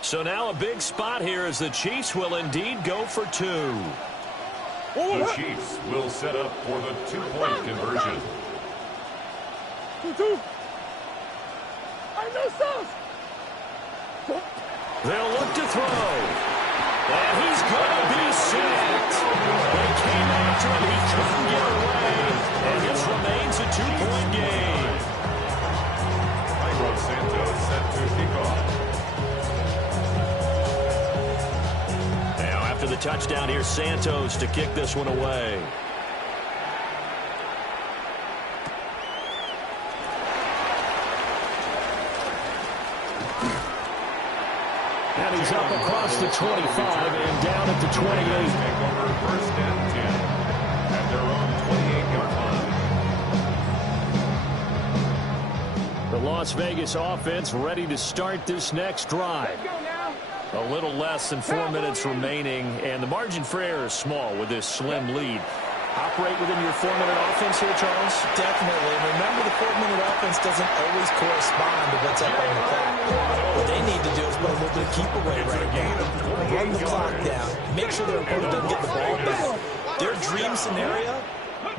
So now a big spot here as the Chiefs will indeed go for 2. The Chiefs will set up for the 2-point conversion. They'll look to throw. And he's going to be sacked. They came after him. He couldn't get away. And this remains a 2-point game. Cairo Santos set to kick off. Now after the touchdown, here's Santos to kick this one away. And he's up across the 25 and down at the 28. Take over 1st and 10 at their own 28-yard line. The Las Vegas offense ready to start this next drive. A little less than 4 minutes remaining, and the margin for error is small with this slim lead. Operate within your 4-minute offense here, Charles? Definitely. And remember, the 4-minute offense doesn't always correspond to what's up on the clock. What they need to do is put a little bit of keep away right now. Run the clock down. Make sure their opponent doesn't get the ball back. Their dream scenario,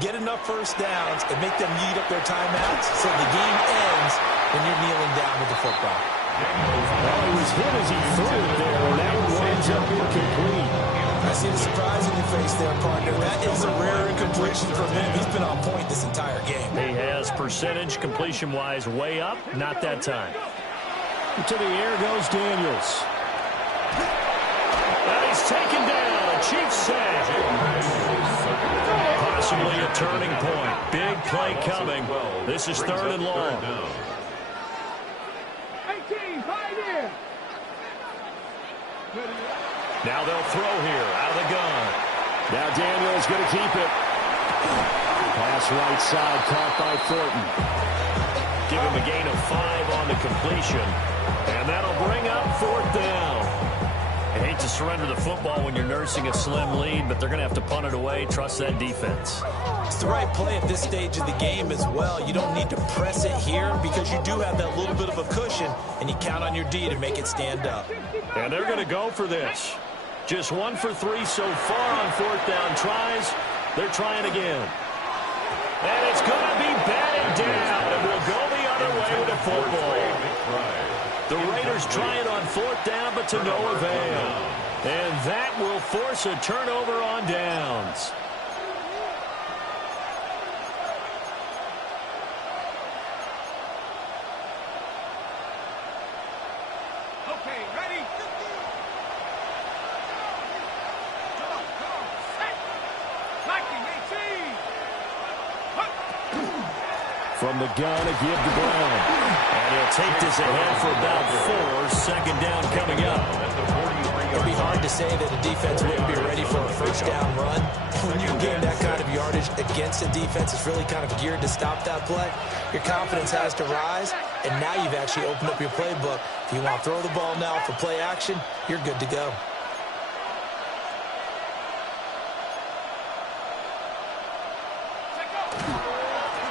get enough first downs and make them eat up their timeouts so the game ends when you're kneeling down with the football. Well, he was hit as he threw it there, and that one winds up incomplete. I see the surprise in your face there, partner. That is a rare incompletion from him. He's been on point this entire game. He has percentage completion-wise way up, not that time. To the air goes Daniels. And he's taken down. A Chiefs sack. Possibly a turning point. Big play coming. This is 3rd and long. 18, right here. Now they'll throw here out of the gun. Now Daniel's going to keep it. Pass right side, caught by Thornton. Give him a gain of 5 on the completion. And that'll bring up 4th down. I hate to surrender the football when you're nursing a slim lead, but they're going to have to punt it away. Trust that defense. It's the right play at this stage of the game as well. You don't need to press it here because you do have that little bit of a cushion, and you count on your D to make it stand up. And they're going to go for this. Just 1 for 3 so far on 4th down tries. They're trying again. And it's going to be batted down, and we'll go the other way with the football. The Raiders try it on 4th down, but to no avail. And that will force a turnover on downs. Okay, ready? Come on, set. Liking 18. From the gun, a give to Brown. And he'll take this ahead for about 4. 2nd down coming up. It'd be hard to say that a defense wouldn't be ready for a 1st down run. When you gain that kind of yardage against a defense, it's really kind of geared to stop that play. Your confidence has to rise, and now you've actually opened up your playbook. If you want to throw the ball now for play action, you're good to go.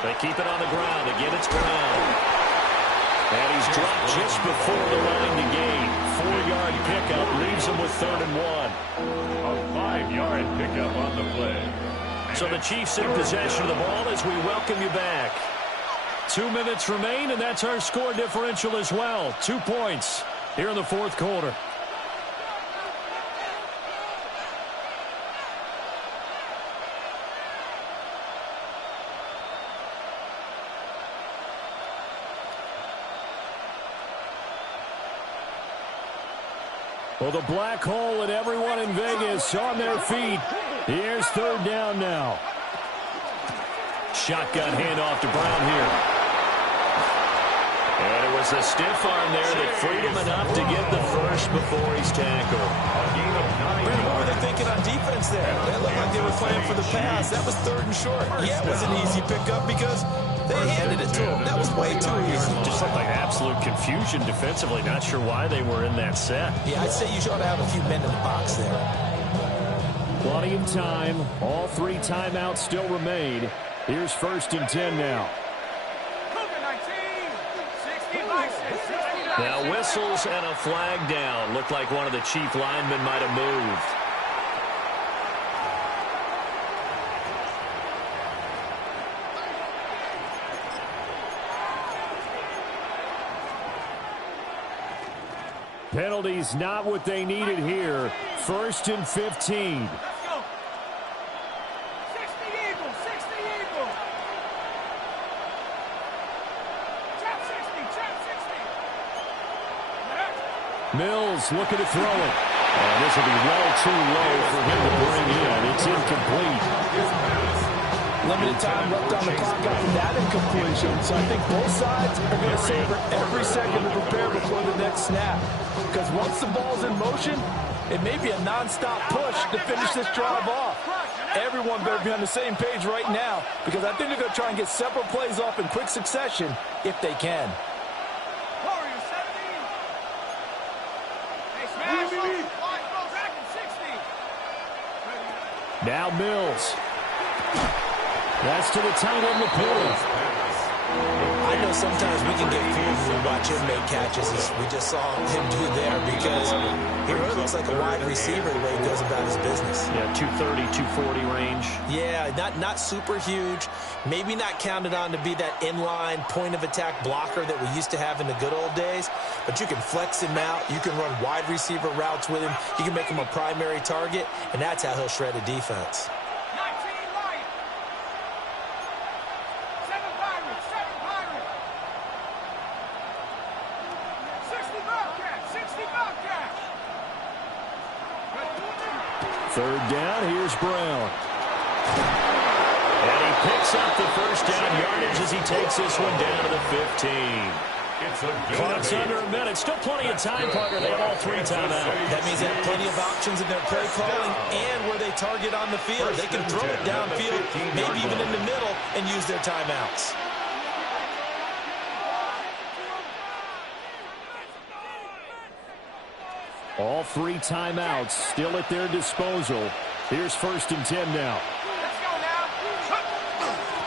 They keep it on the ground. Again, it's Brown. And he's dropped just before the line to gain. 4-yard pickup leaves him with 3rd and 1. A 5-yard pickup on the play. So the Chiefs in possession of the ball as we welcome you back. 2 minutes remain, and that's our score differential as well. 2 points here in the 4th quarter. Well, the black hole and everyone in Vegas on their feet. Here's 3rd down now. Shotgun handoff to Brown here. And it was a stiff arm there that freed him enough to get the first before he's tackled. Brandon, what were they thinking on defense there? They looked like they were playing for the pass. That was 3rd and short. Yeah, it was an easy pickup because they handed it to him. That was way too easy. Just looked like absolute confusion defensively. Not sure why they were in that set. Yeah, I'd say you ought to have a few men in the box there. Plenty of time. All 3 timeouts still remain. Here's 1st and 10 now. Now whistles and a flag down. Looked like one of the Chief linemen might have moved. Penalties not what they needed here. 1st and 15. Let's go. 60 Eagles, 60 Eagles. Trap 60, trap 60. Mills looking to throw it. And this will be well too low for him to bring in. It's incomplete. Limited time left on the clock after that incompletion. So I think both sides are going to savor every second to prepare before the next snap. Because once the ball's in motion, it may be a non-stop push to finish this drive off. Everyone better be on the same page right now because I think they're going to try and get several plays off in quick succession if they can. Warriors 70. Hey, smash. Back in 60. Now Mills. That's to the tight end, Laporta. I know sometimes we can get fooled when we watch him make catches, as we just saw him do there, because he really looks like a wide receiver the way he goes about his business. Yeah, 230, 240 range. Yeah, not super huge. Maybe not counted on to be that inline point-of-attack blocker that we used to have in the good old days, but you can flex him out. You can run wide receiver routes with him. You can make him a primary target, and that's how he'll shred a defense. Third down, here's Brown. And he picks up the first down yardage as he takes this one down to the 15. Clock's under a minute. Still plenty of time, Parker. They have all 3 timeouts. That means they have plenty of options in their play calling and where they target on the field. They can throw it downfield, maybe even in the middle, and use their timeouts. All 3 timeouts still at their disposal. Here's 1st and 10 now.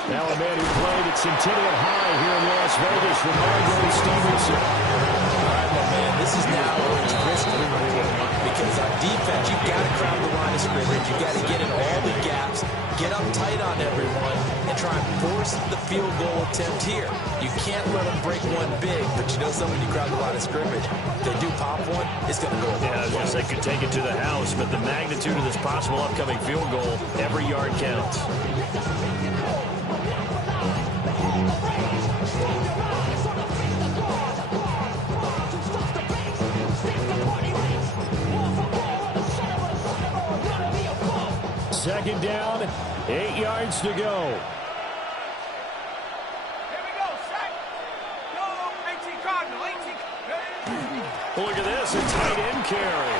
Now a man who played at Centennial High here in Las Vegas, Ramondre Stevenson. All right, my man, this is now where it's risk reward. Because on defense, you've got to crowd the line of scrimmage. You've got to get in all the gaps, get up tight on everyone, and try and force the field goal attempt here. You can't let them break one big, but you know something, when you crowd the line of scrimmage, if they do pop one, it's going to go. Yeah, they could take it to the house, but the magnitude of this possible upcoming field goal, every yard counts. Second down, 8 yards to go. Here we go, set. Go, 18 Cardinal, 18. Look at this, a tight end carry.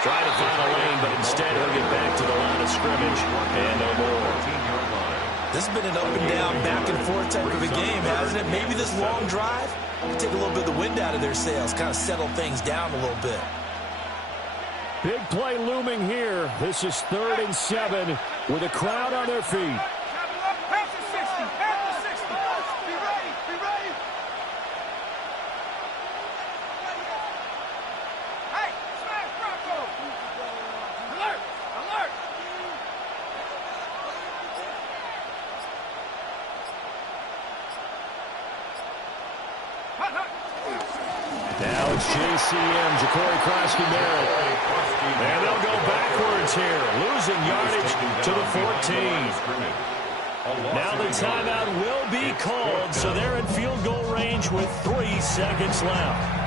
Trying to find a lane, but instead he'll get back to the line of scrimmage. And no more. This has been an up and down, back and forth type of a game, hasn't it? Maybe this long drive will take a little bit of the wind out of their sails, kind of settle things down a little bit. Big play looming here. This is 3rd and 7 with a crowd on their feet. Pass the 60, pass the 60. Be ready, be ready. Hey, smash Bronco. Alert, alert. Hut, hut. Now it's JCM, Ja'Cory Krosky-Merritt. And they'll go backwards here, losing yardage to the 14. Now the timeout will be called, so they're in field goal range with 3 seconds left.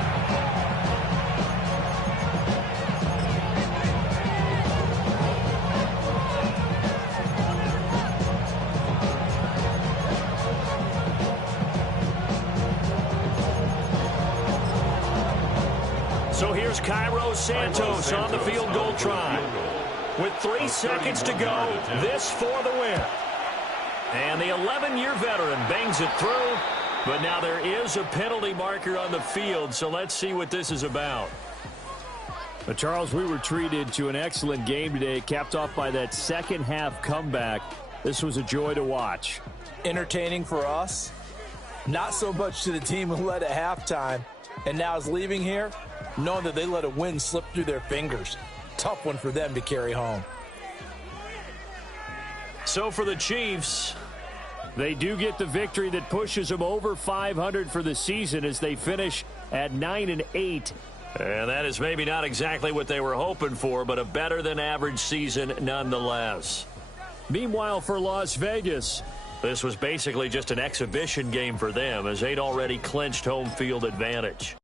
So here's Cairo Santos on the field goal try. With 3 seconds to go, this for the win. And the 11-year veteran bangs it through, but now there is a penalty marker on the field, so let's see what this is about. But Charles, we were treated to an excellent game today, capped off by that second-half comeback. This was a joy to watch. Entertaining for us, not so much to the team who led at halftime, and now is leaving here knowing that they let a win slip through their fingers. Tough one for them to carry home. So for the Chiefs, they do get the victory that pushes them over 500 for the season as they finish at 9-8. And that is maybe not exactly what they were hoping for, but a better than average season nonetheless. Meanwhile, for Las Vegas, this was basically just an exhibition game for them as they'd already clinched home field advantage.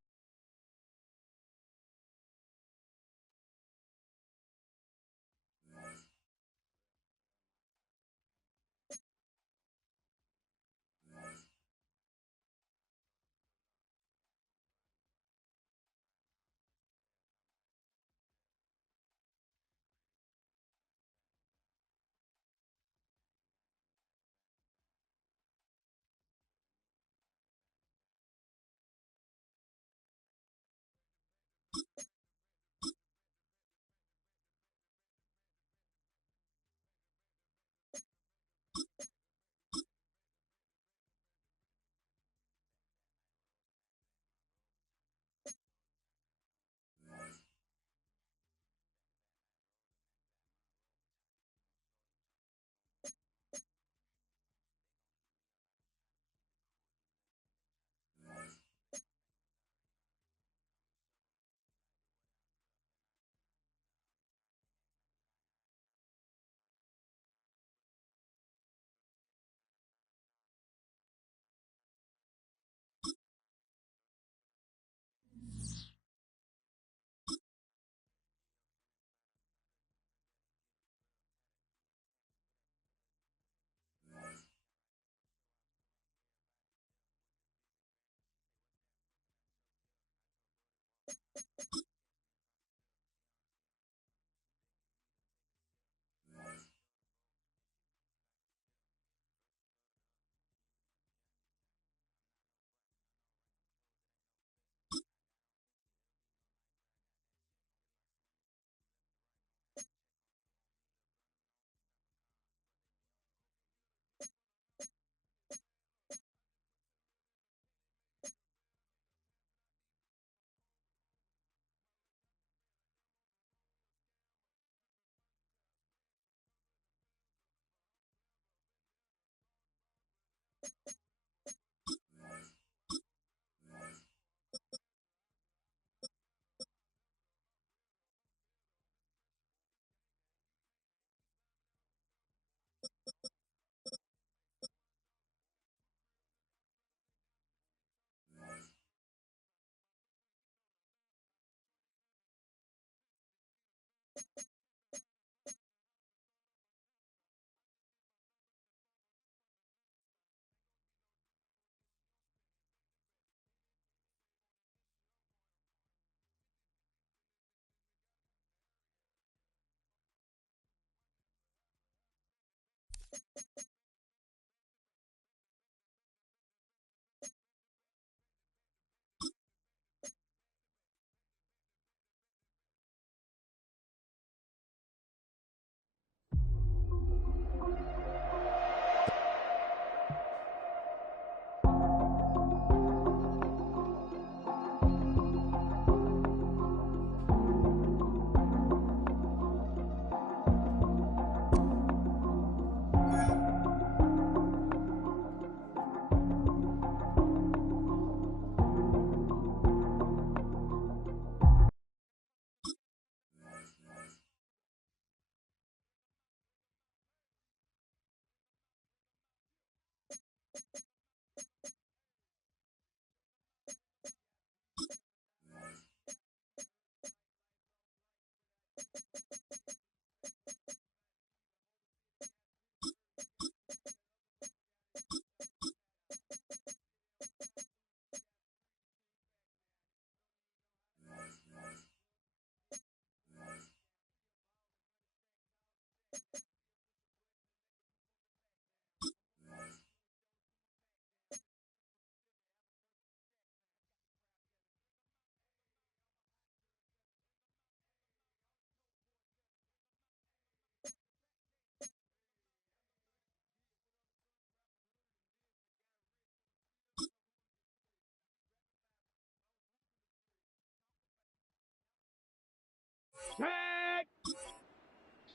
Set.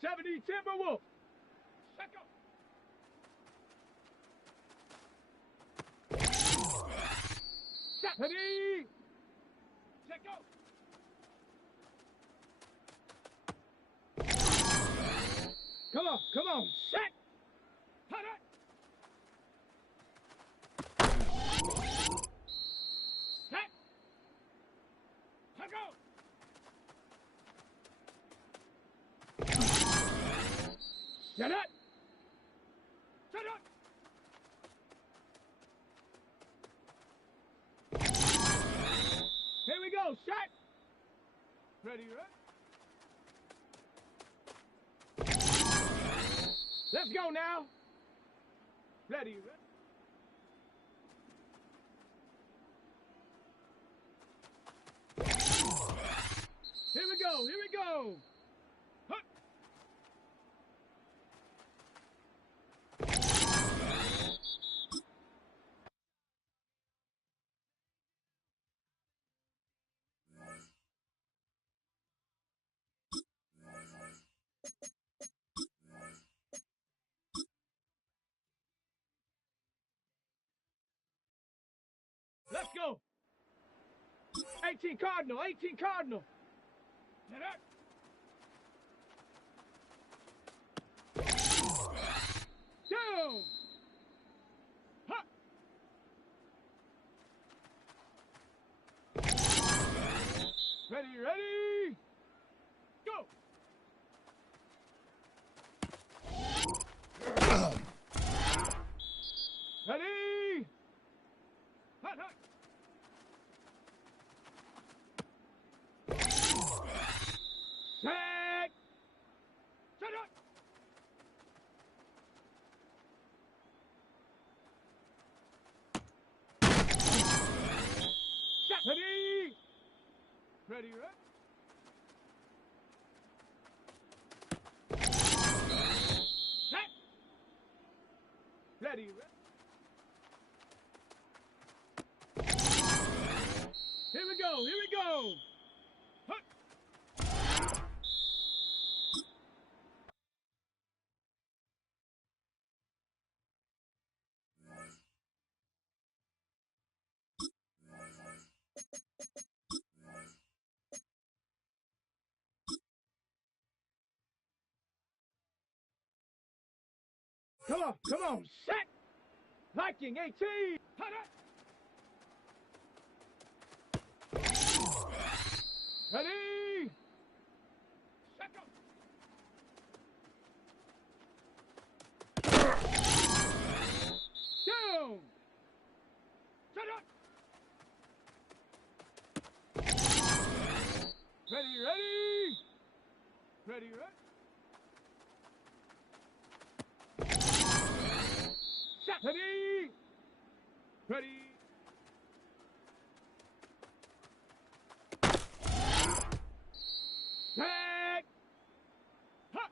70 Timberwolf. Set go. Set. Ready. Set go. Come on. Set. Hut it. Set. Set go. Set it. Set it. Here we go. Set. Ready, right? Let's go now. Ready, right? Here we go. Hut. Let's go. 18 Cardinal. Get up. Down. Hut. Ready. Go. Ready. Hut. Set. Set up. Set. Ready, right? Set. Ready, right? Here we go. Hut. Come on. Set. Liking 18. Ready. Set go. Down. Shut up. Ready. Ready. Set. Ready. Ready. Set. Hut.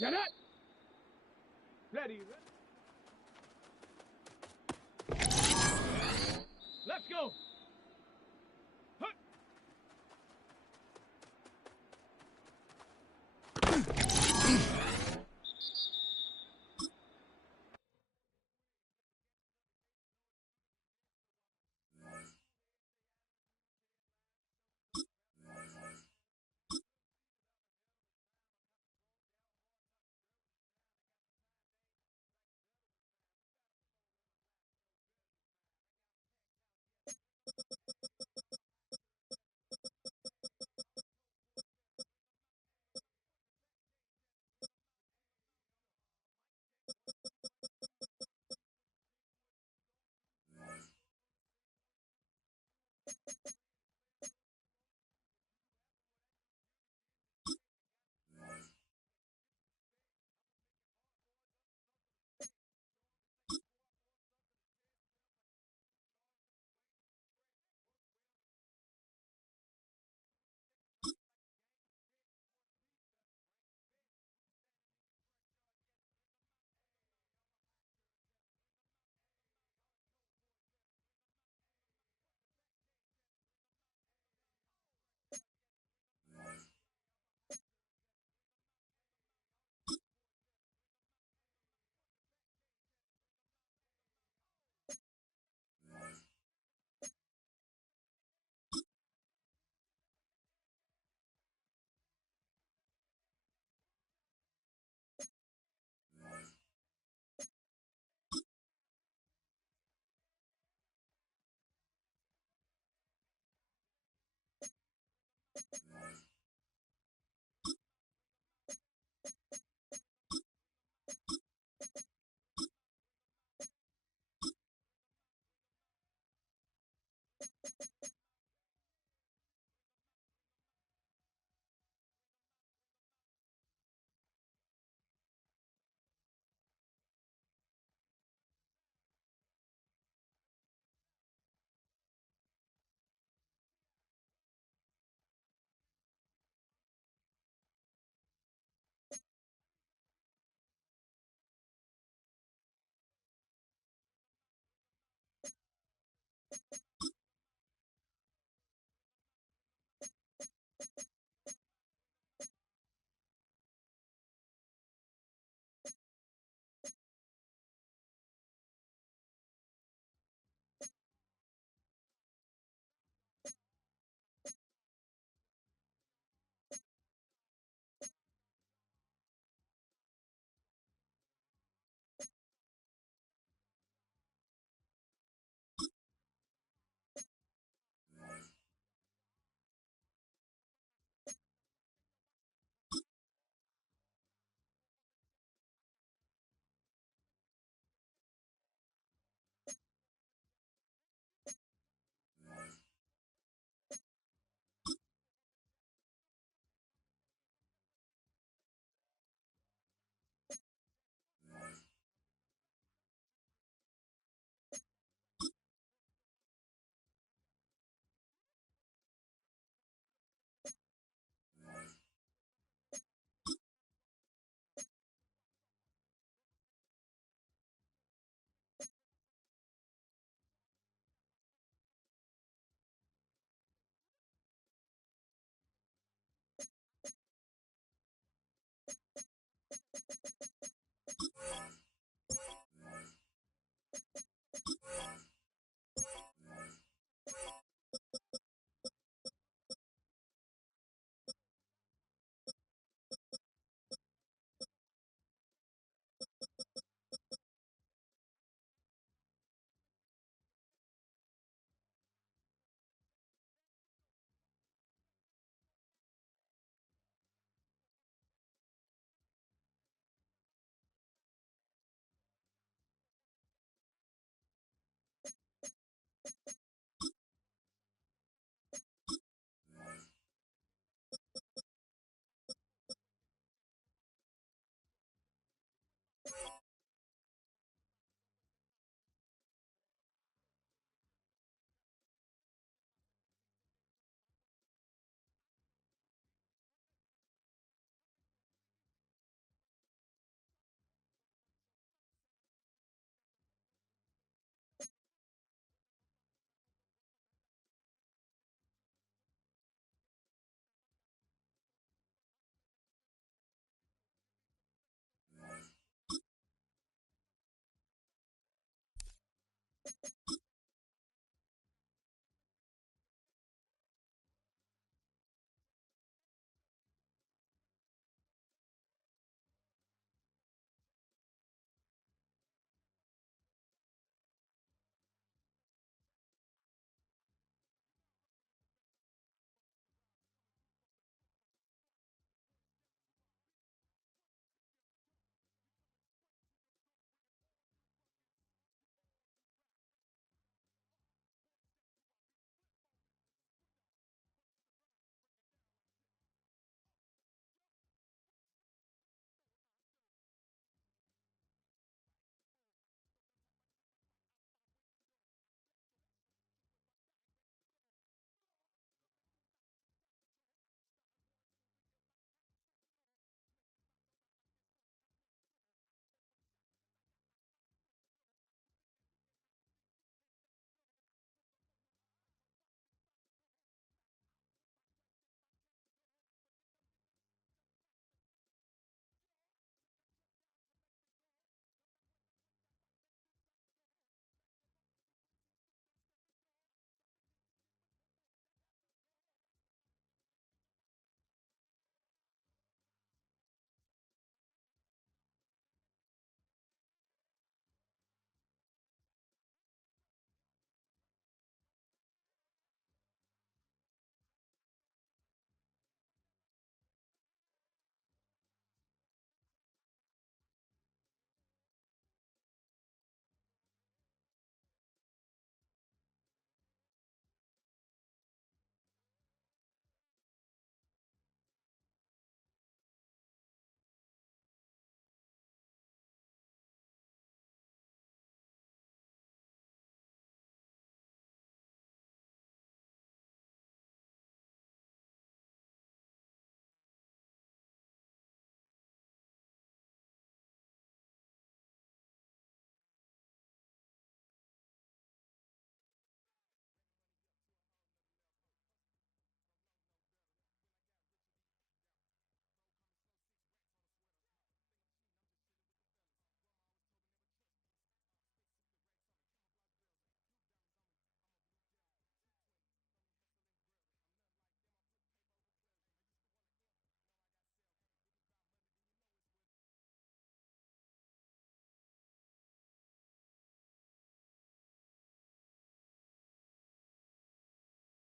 Get it. Ready. Let's go. Hut.